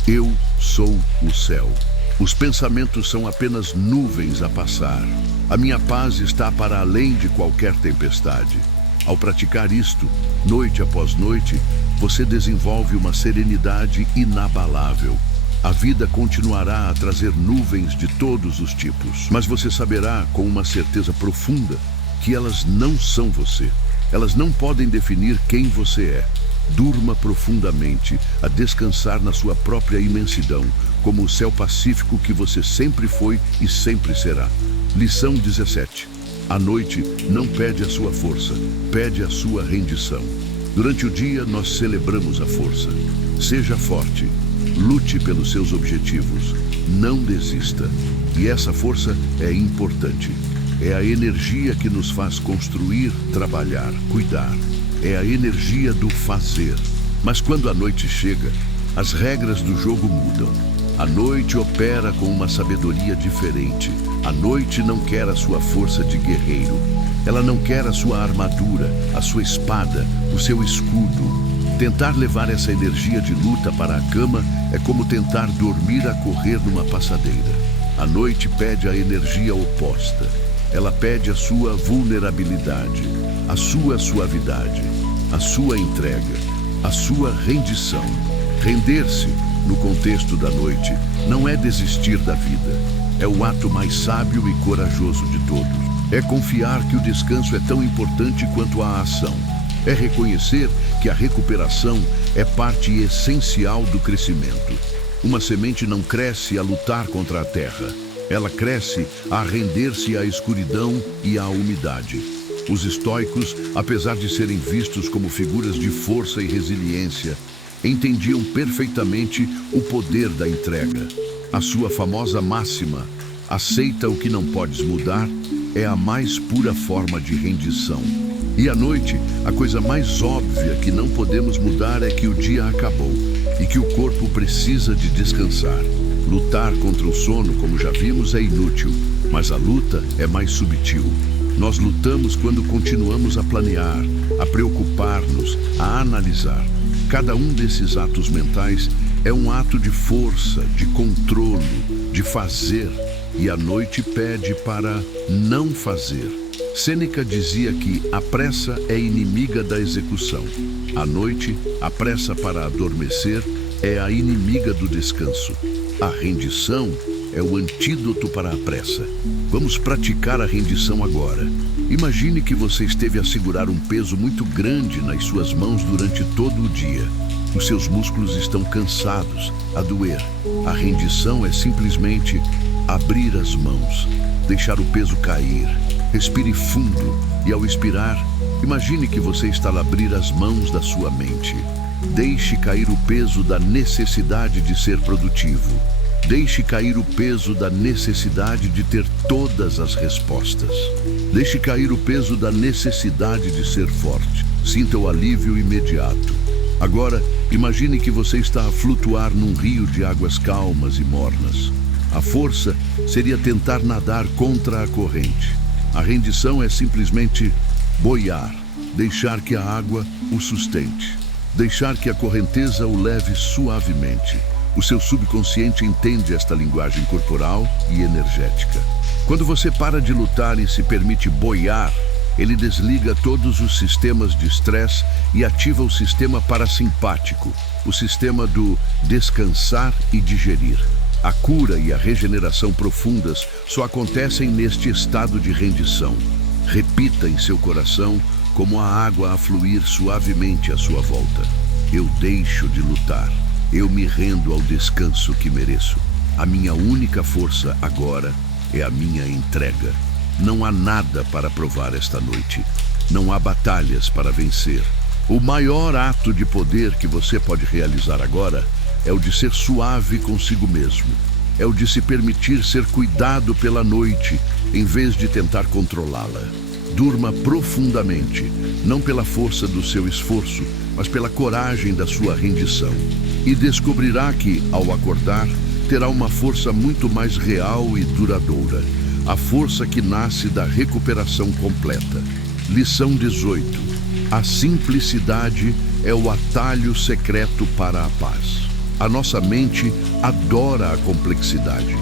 Eu sou o céu. Os pensamentos são apenas nuvens a passar. A minha paz está para além de qualquer tempestade. Ao praticar isto, noite após noite, você desenvolve uma serenidade inabalável. A vida continuará a trazer nuvens de todos os tipos, mas você saberá com uma certeza profunda que elas não são você. Elas não podem definir quem você é. Durma profundamente, a descansar na sua própria imensidão, como o céu pacífico que você sempre foi e sempre será. Lição 17. A noite não pede a sua força, pede a sua rendição. Durante o dia, nós celebramos a força. Seja forte, lute pelos seus objetivos, não desista. E essa força é importante. É a energia que nos faz construir, trabalhar, cuidar. É a energia do fazer. Mas quando a noite chega, as regras do jogo mudam. A noite opera com uma sabedoria diferente. A noite não quer a sua força de guerreiro. Ela não quer a sua armadura, a sua espada, o seu escudo. Tentar levar essa energia de luta para a cama é como tentar dormir a correr numa passadeira. A noite pede a energia oposta. Ela pede a sua vulnerabilidade, a sua suavidade, a sua entrega, a sua rendição. Render-se, no contexto da noite, não é desistir da vida. É o ato mais sábio e corajoso de todos. É confiar que o descanso é tão importante quanto a ação. É reconhecer que a recuperação é parte essencial do crescimento. Uma semente não cresce a lutar contra a terra. Ela cresce a render-se à escuridão e à umidade. Os estoicos, apesar de serem vistos como figuras de força e resiliência, entendiam perfeitamente o poder da entrega. A sua famosa máxima, aceita o que não podes mudar, é a mais pura forma de rendição. E à noite, a coisa mais óbvia que não podemos mudar é que o dia acabou e que o corpo precisa de descansar. Lutar contra o sono, como já vimos, é inútil, mas a luta é mais subtil. Nós lutamos quando continuamos a planear, a preocupar-nos, a analisar. Cada um desses atos mentais é um ato de força, de controle, de fazer, e a noite pede para não fazer. Sêneca dizia que a pressa é inimiga da execução. À noite, a pressa para adormecer é a inimiga do descanso. A rendição é o antídoto para a pressa. Vamos praticar a rendição agora. Imagine que você esteve a segurar um peso muito grande nas suas mãos durante todo o dia. Os seus músculos estão cansados, a doer. A rendição é simplesmente abrir as mãos, deixar o peso cair. Respire fundo e, ao expirar, imagine que você está a abrir as mãos da sua mente. Deixe cair o peso da necessidade de ser produtivo. Deixe cair o peso da necessidade de ter todas as respostas. Deixe cair o peso da necessidade de ser forte. Sinta o alívio imediato. Agora, imagine que você está a flutuar num rio de águas calmas e mornas. A força seria tentar nadar contra a corrente. A rendição é simplesmente boiar, deixar que a água o sustente, deixar que a correnteza o leve suavemente. O seu subconsciente entende esta linguagem corporal e energética. Quando você para de lutar e se permite boiar, ele desliga todos os sistemas de estresse e ativa o sistema parasimpático, o sistema do descansar e digerir. A cura e a regeneração profundas só acontecem neste estado de rendição. Repita em seu coração como a água a fluir suavemente à sua volta. Eu deixo de lutar. Eu me rendo ao descanso que mereço. A minha única força agora é a minha entrega. Não há nada para provar esta noite. Não há batalhas para vencer. O maior ato de poder que você pode realizar agora é o de ser suave consigo mesmo. É o de se permitir ser cuidado pela noite, em vez de tentar controlá-la. Durma profundamente, não pela força do seu esforço, mas pela coragem da sua rendição. E descobrirá que, ao acordar, terá uma força muito mais real e duradoura. A força que nasce da recuperação completa. Lição 18. A simplicidade é o atalho secreto para a paz. A nossa mente adora a complexidade.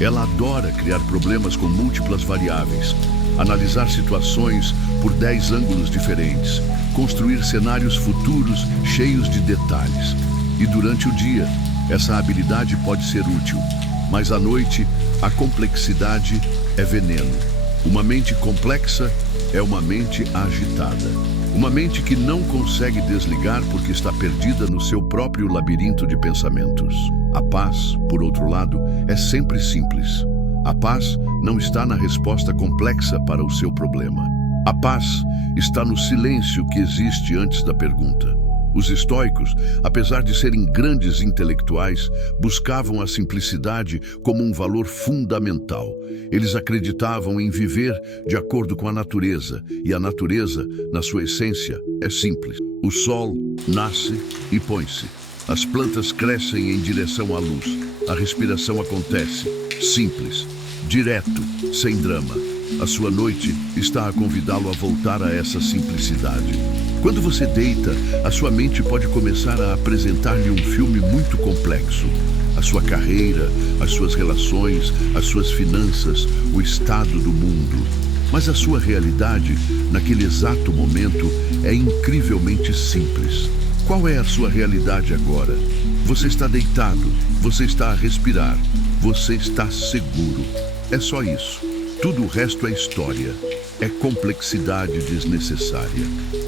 Ela adora criar problemas com múltiplas variáveis, analisar situações por 10 ângulos diferentes, construir cenários futuros cheios de detalhes. E durante o dia, essa habilidade pode ser útil, mas à noite, a complexidade é veneno. Uma mente complexa é uma mente agitada. Uma mente que não consegue desligar porque está perdida no seu próprio labirinto de pensamentos. A paz, por outro lado, é sempre simples. A paz não está na resposta complexa para o seu problema. A paz está no silêncio que existe antes da pergunta. Os estoicos, apesar de serem grandes intelectuais, buscavam a simplicidade como um valor fundamental. Eles acreditavam em viver de acordo com a natureza, e a natureza, na sua essência, é simples. O sol nasce e põe-se. As plantas crescem em direção à luz. A respiração acontece. Simples, direto, sem drama. A sua noite está a convidá-lo a voltar a essa simplicidade. Quando você deita, a sua mente pode começar a apresentar-lhe um filme muito complexo. A sua carreira, as suas relações, as suas finanças, o estado do mundo. Mas a sua realidade, naquele exato momento, é incrivelmente simples. Qual é a sua realidade agora? Você está deitado, você está a respirar, você está seguro. É só isso. Tudo o resto é história. É complexidade desnecessária.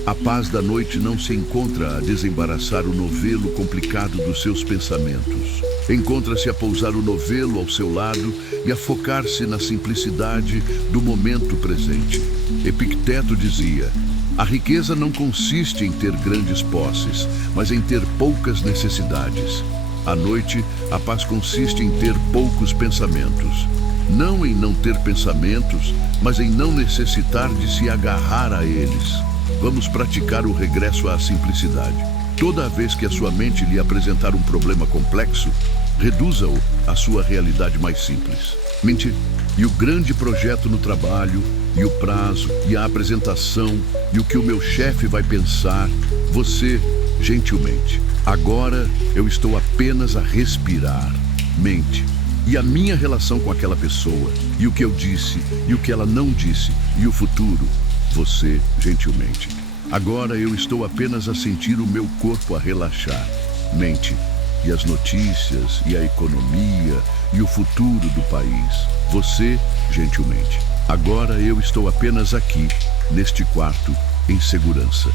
A paz da noite não se encontra a desembaraçar o novelo complicado dos seus pensamentos. Encontra-se a pousar o novelo ao seu lado e a focar-se na simplicidade do momento presente. Epicteto dizia: a riqueza não consiste em ter grandes posses, mas em ter poucas necessidades. À noite, a paz consiste em ter poucos pensamentos. Não em não ter pensamentos, mas em não necessitar de se agarrar a eles. Vamos praticar o regresso à simplicidade. Toda vez que a sua mente lhe apresentar um problema complexo, reduza-o à sua realidade mais simples. Mente, e o grande projeto no trabalho, e o prazo, e a apresentação, e o que o meu chefe vai pensar, você, gentilmente. Agora eu estou apenas a respirar. Mente. E a minha relação com aquela pessoa, e o que eu disse, e o que ela não disse, e o futuro, você, gentilmente. Agora eu estou apenas a sentir o meu corpo a relaxar. Mente. E as notícias, e a economia, e o futuro do país. Você, gentilmente. Agora eu estou apenas aqui, neste quarto, em segurança.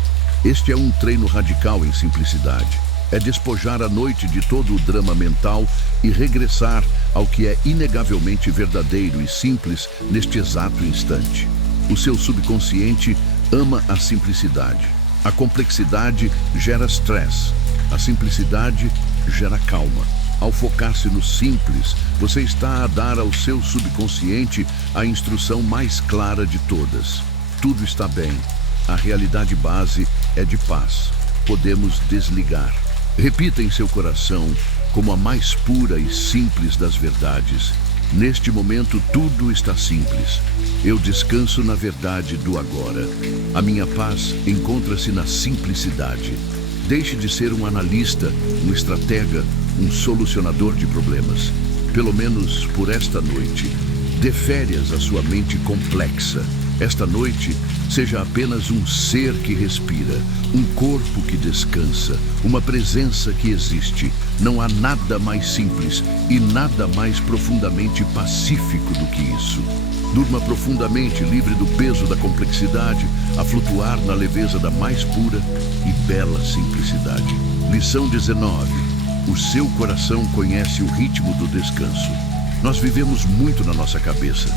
Este é um treino radical em simplicidade. É despojar a noite de todo o drama mental e regressar ao que é inegavelmente verdadeiro e simples neste exato instante. O seu subconsciente ama a simplicidade. A complexidade gera stress. A simplicidade gera calma. Ao focar-se no simples, você está a dar ao seu subconsciente a instrução mais clara de todas. Tudo está bem. A realidade base é de paz. Podemos desligar. Repita em seu coração, como a mais pura e simples das verdades: neste momento tudo está simples. Eu descanso na verdade do agora. A minha paz encontra-se na simplicidade. Deixe de ser um analista, um estratega, um solucionador de problemas. Pelo menos por esta noite, dê férias à sua mente complexa. Esta noite, seja apenas um ser que respira, um corpo que descansa, uma presença que existe. Não há nada mais simples e nada mais profundamente pacífico do que isso. Durma profundamente, livre do peso da complexidade, a flutuar na leveza da mais pura e bela simplicidade. Lição 19. O seu coração conhece o ritmo do descanso. Nós vivemos muito na nossa cabeça.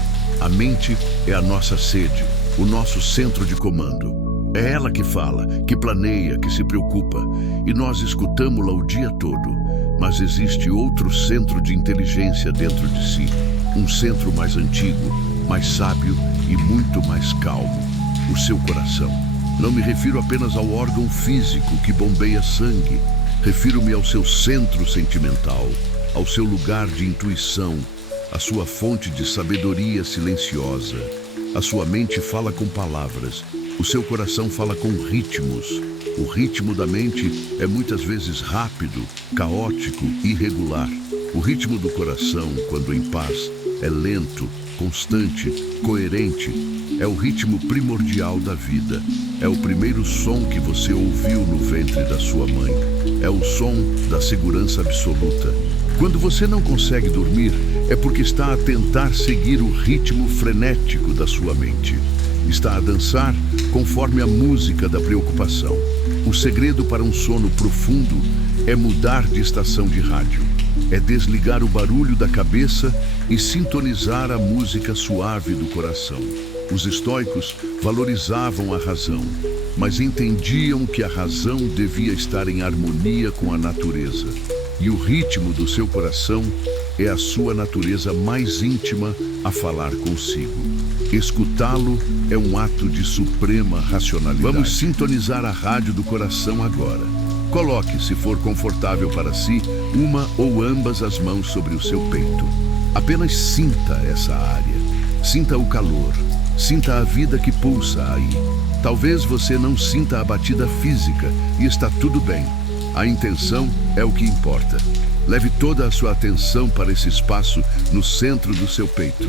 A mente é a nossa sede, o nosso centro de comando. É ela que fala, que planeia, que se preocupa, e nós escutamos-la o dia todo. Mas existe outro centro de inteligência dentro de si, um centro mais antigo, mais sábio e muito mais calmo, o seu coração. Não me refiro apenas ao órgão físico que bombeia sangue, refiro-me ao seu centro sentimental, ao seu lugar de intuição, a sua fonte de sabedoria silenciosa. A sua mente fala com palavras, o seu coração fala com ritmos. O ritmo da mente é muitas vezes rápido, caótico e irregular. O ritmo do coração, quando em paz, é lento, constante, coerente. É o ritmo primordial da vida. É o primeiro som que você ouviu no ventre da sua mãe. É o som da segurança absoluta. Quando você não consegue dormir, é porque está a tentar seguir o ritmo frenético da sua mente. Está a dançar conforme a música da preocupação. O segredo para um sono profundo é mudar de estação de rádio. É desligar o barulho da cabeça e sintonizar a música suave do coração. Os estoicos valorizavam a razão, mas entendiam que a razão devia estar em harmonia com a natureza. E o ritmo do seu coração é a sua natureza mais íntima a falar consigo. Escutá-lo é um ato de suprema racionalidade. Vamos sintonizar a rádio do coração agora. Coloque, se for confortável para si, uma ou ambas as mãos sobre o seu peito. Apenas sinta essa área. Sinta o calor. Sinta a vida que pulsa aí. Talvez você não sinta a batida física e está tudo bem. A intenção é o que importa. Leve toda a sua atenção para esse espaço no centro do seu peito.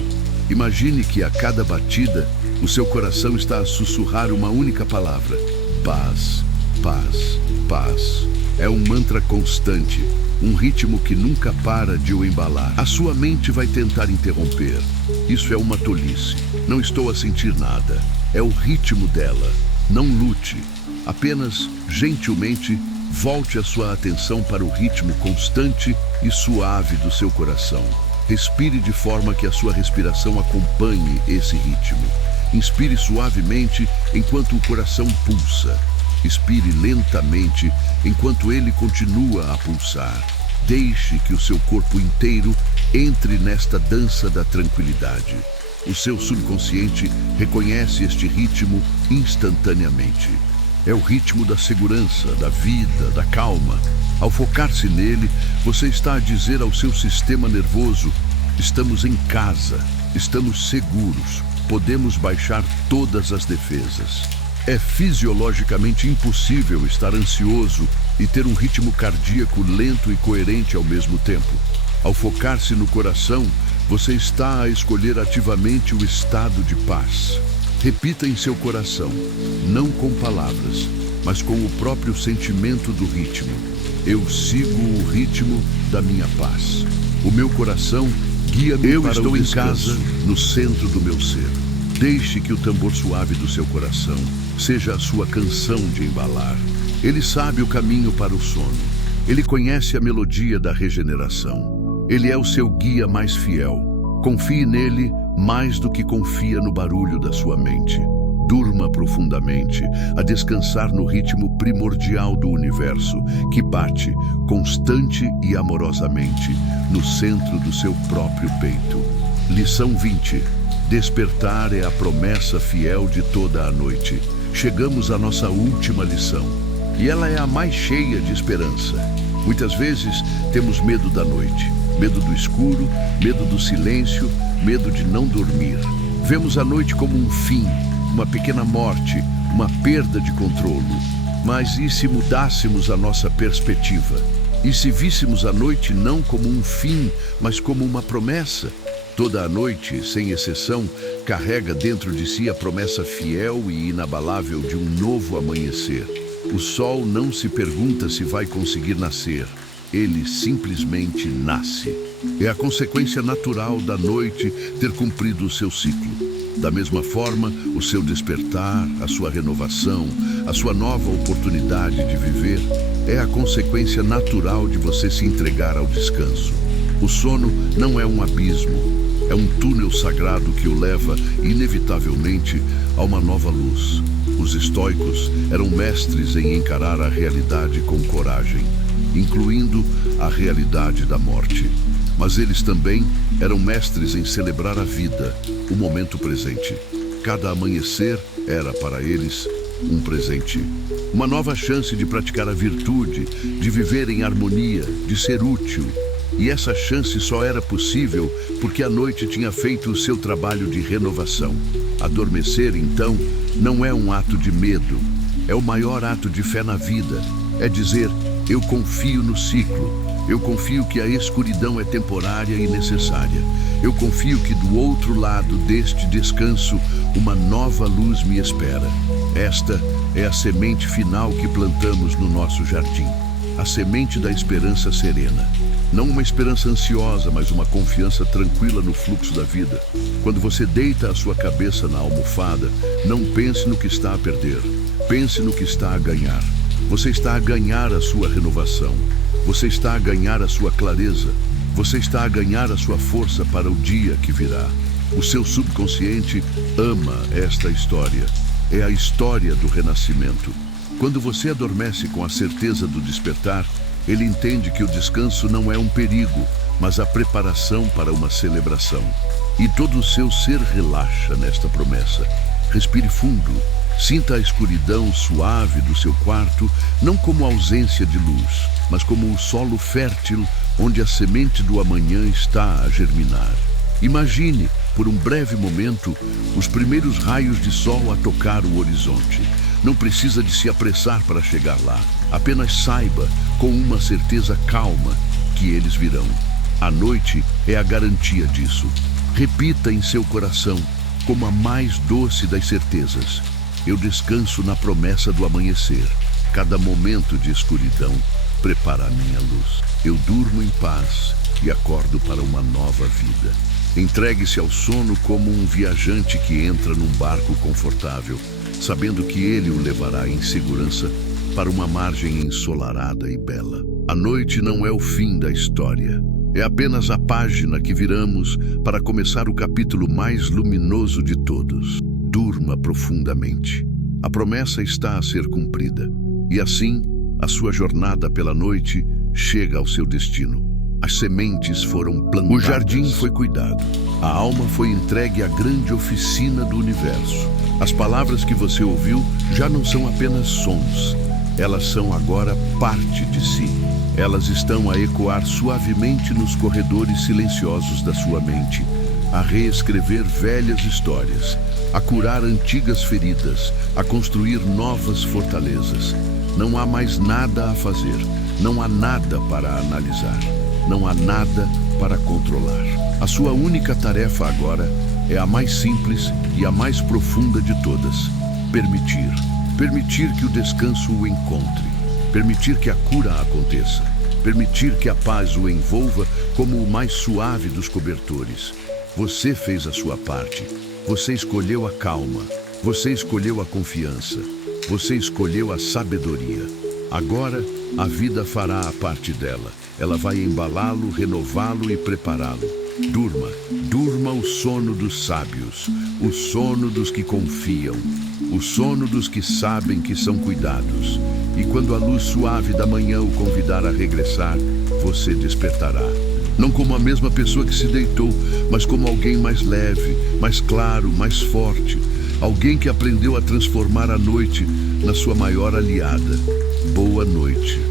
Imagine que a cada batida, o seu coração está a sussurrar uma única palavra: paz, paz, paz. É um mantra constante, um ritmo que nunca para de o embalar. A sua mente vai tentar interromper. Isso é uma tolice. Não estou a sentir nada. É o ritmo dela. Não lute. Apenas, gentilmente, volte a sua atenção para o ritmo constante e suave do seu coração. Respire de forma que a sua respiração acompanhe esse ritmo. Inspire suavemente enquanto o coração pulsa. Expire lentamente enquanto ele continua a pulsar. Deixe que o seu corpo inteiro entre nesta dança da tranquilidade. O seu subconsciente reconhece este ritmo instantaneamente. É o ritmo da segurança, da vida, da calma. Ao focar-se nele, você está a dizer ao seu sistema nervoso: estamos em casa, estamos seguros, podemos baixar todas as defesas. É fisiologicamente impossível estar ansioso e ter um ritmo cardíaco lento e coerente ao mesmo tempo. Ao focar-se no coração, você está a escolher ativamente o estado de paz. Repita em seu coração, não com palavras, mas com o próprio sentimento do ritmo: eu sigo o ritmo da minha paz. O meu coração guia-me para o descanso. Eu estou em casa, no centro do meu ser. Deixe que o tambor suave do seu coração seja a sua canção de embalar. Ele sabe o caminho para o sono. Ele conhece a melodia da regeneração. Ele é o seu guia mais fiel. Confie nele mais do que confia no barulho da sua mente. Durma profundamente, a descansar no ritmo primordial do universo, que bate, constante e amorosamente, no centro do seu próprio peito. Lição 20. Despertar é a promessa fiel de toda a noite. Chegamos à nossa última lição, e ela é a mais cheia de esperança. Muitas vezes temos medo da noite, medo do escuro, medo do silêncio, medo de não dormir. Vemos a noite como um fim, uma pequena morte, uma perda de controle. Mas e se mudássemos a nossa perspectiva? E se víssemos a noite não como um fim, mas como uma promessa? Toda a noite, sem exceção, carrega dentro de si a promessa fiel e inabalável de um novo amanhecer. O sol não se pergunta se vai conseguir nascer. Ele simplesmente nasce. É a consequência natural da noite ter cumprido o seu ciclo. Da mesma forma, o seu despertar, a sua renovação, a sua nova oportunidade de viver, é a consequência natural de você se entregar ao descanso. O sono não é um abismo, é um túnel sagrado que o leva, inevitavelmente, a uma nova luz. Os estoicos eram mestres em encarar a realidade com coragem, incluindo a realidade da morte. Mas eles também eram mestres em celebrar a vida, o momento presente. Cada amanhecer era, para eles, um presente. Uma nova chance de praticar a virtude, de viver em harmonia, de ser útil. E essa chance só era possível porque a noite tinha feito o seu trabalho de renovação. Adormecer, então, não é um ato de medo, é o maior ato de fé na vida. É dizer: eu confio no ciclo, eu confio que a escuridão é temporária e necessária. Eu confio que do outro lado deste descanso, uma nova luz me espera. Esta é a semente final que plantamos no nosso jardim. A semente da esperança serena. Não uma esperança ansiosa, mas uma confiança tranquila no fluxo da vida. Quando você deita a sua cabeça na almofada, não pense no que está a perder. Pense no que está a ganhar. Você está a ganhar a sua renovação. Você está a ganhar a sua clareza. Você está a ganhar a sua força para o dia que virá. O seu subconsciente ama esta história. É a história do renascimento. Quando você adormece com a certeza do despertar, ele entende que o descanso não é um perigo, mas a preparação para uma celebração. E todo o seu ser relaxa nesta promessa. Respire fundo. Sinta a escuridão suave do seu quarto, não como ausência de luz, mas como o solo fértil onde a semente do amanhã está a germinar. Imagine, por um breve momento, os primeiros raios de sol a tocar o horizonte. Não precisa de se apressar para chegar lá. Apenas saiba, com uma certeza calma, que eles virão. A noite é a garantia disso. Repita em seu coração, como a mais doce das certezas: eu descanso na promessa do amanhecer. Cada momento de escuridão prepara a minha luz. Eu durmo em paz e acordo para uma nova vida. Entregue-se ao sono como um viajante que entra num barco confortável, sabendo que ele o levará em segurança para uma margem ensolarada e bela. A noite não é o fim da história. É apenas a página que viramos para começar o capítulo mais luminoso de todos. Durma profundamente. A promessa está a ser cumprida. E assim, a sua jornada pela noite chega ao seu destino. As sementes foram plantadas. O jardim foi cuidado. A alma foi entregue à grande oficina do universo. As palavras que você ouviu já não são apenas sons. Elas são agora parte de si. Elas estão a ecoar suavemente nos corredores silenciosos da sua mente, a reescrever velhas histórias, a curar antigas feridas, a construir novas fortalezas. Não há mais nada a fazer, não há nada para analisar, não há nada para controlar. A sua única tarefa agora é a mais simples e a mais profunda de todas: permitir. Permitir que o descanso o encontre. Permitir que a cura aconteça. Permitir que a paz o envolva como o mais suave dos cobertores. Você fez a sua parte. Você escolheu a calma. Você escolheu a confiança. Você escolheu a sabedoria. Agora, a vida fará a parte dela. Ela vai embalá-lo, renová-lo e prepará-lo. Durma, durma o sono dos sábios, o sono dos que confiam, o sono dos que sabem que são cuidados. E quando a luz suave da manhã o convidar a regressar, você despertará. Não como a mesma pessoa que se deitou, mas como alguém mais leve, mais claro, mais forte. Alguém que aprendeu a transformar a noite na sua maior aliada. Boa noite.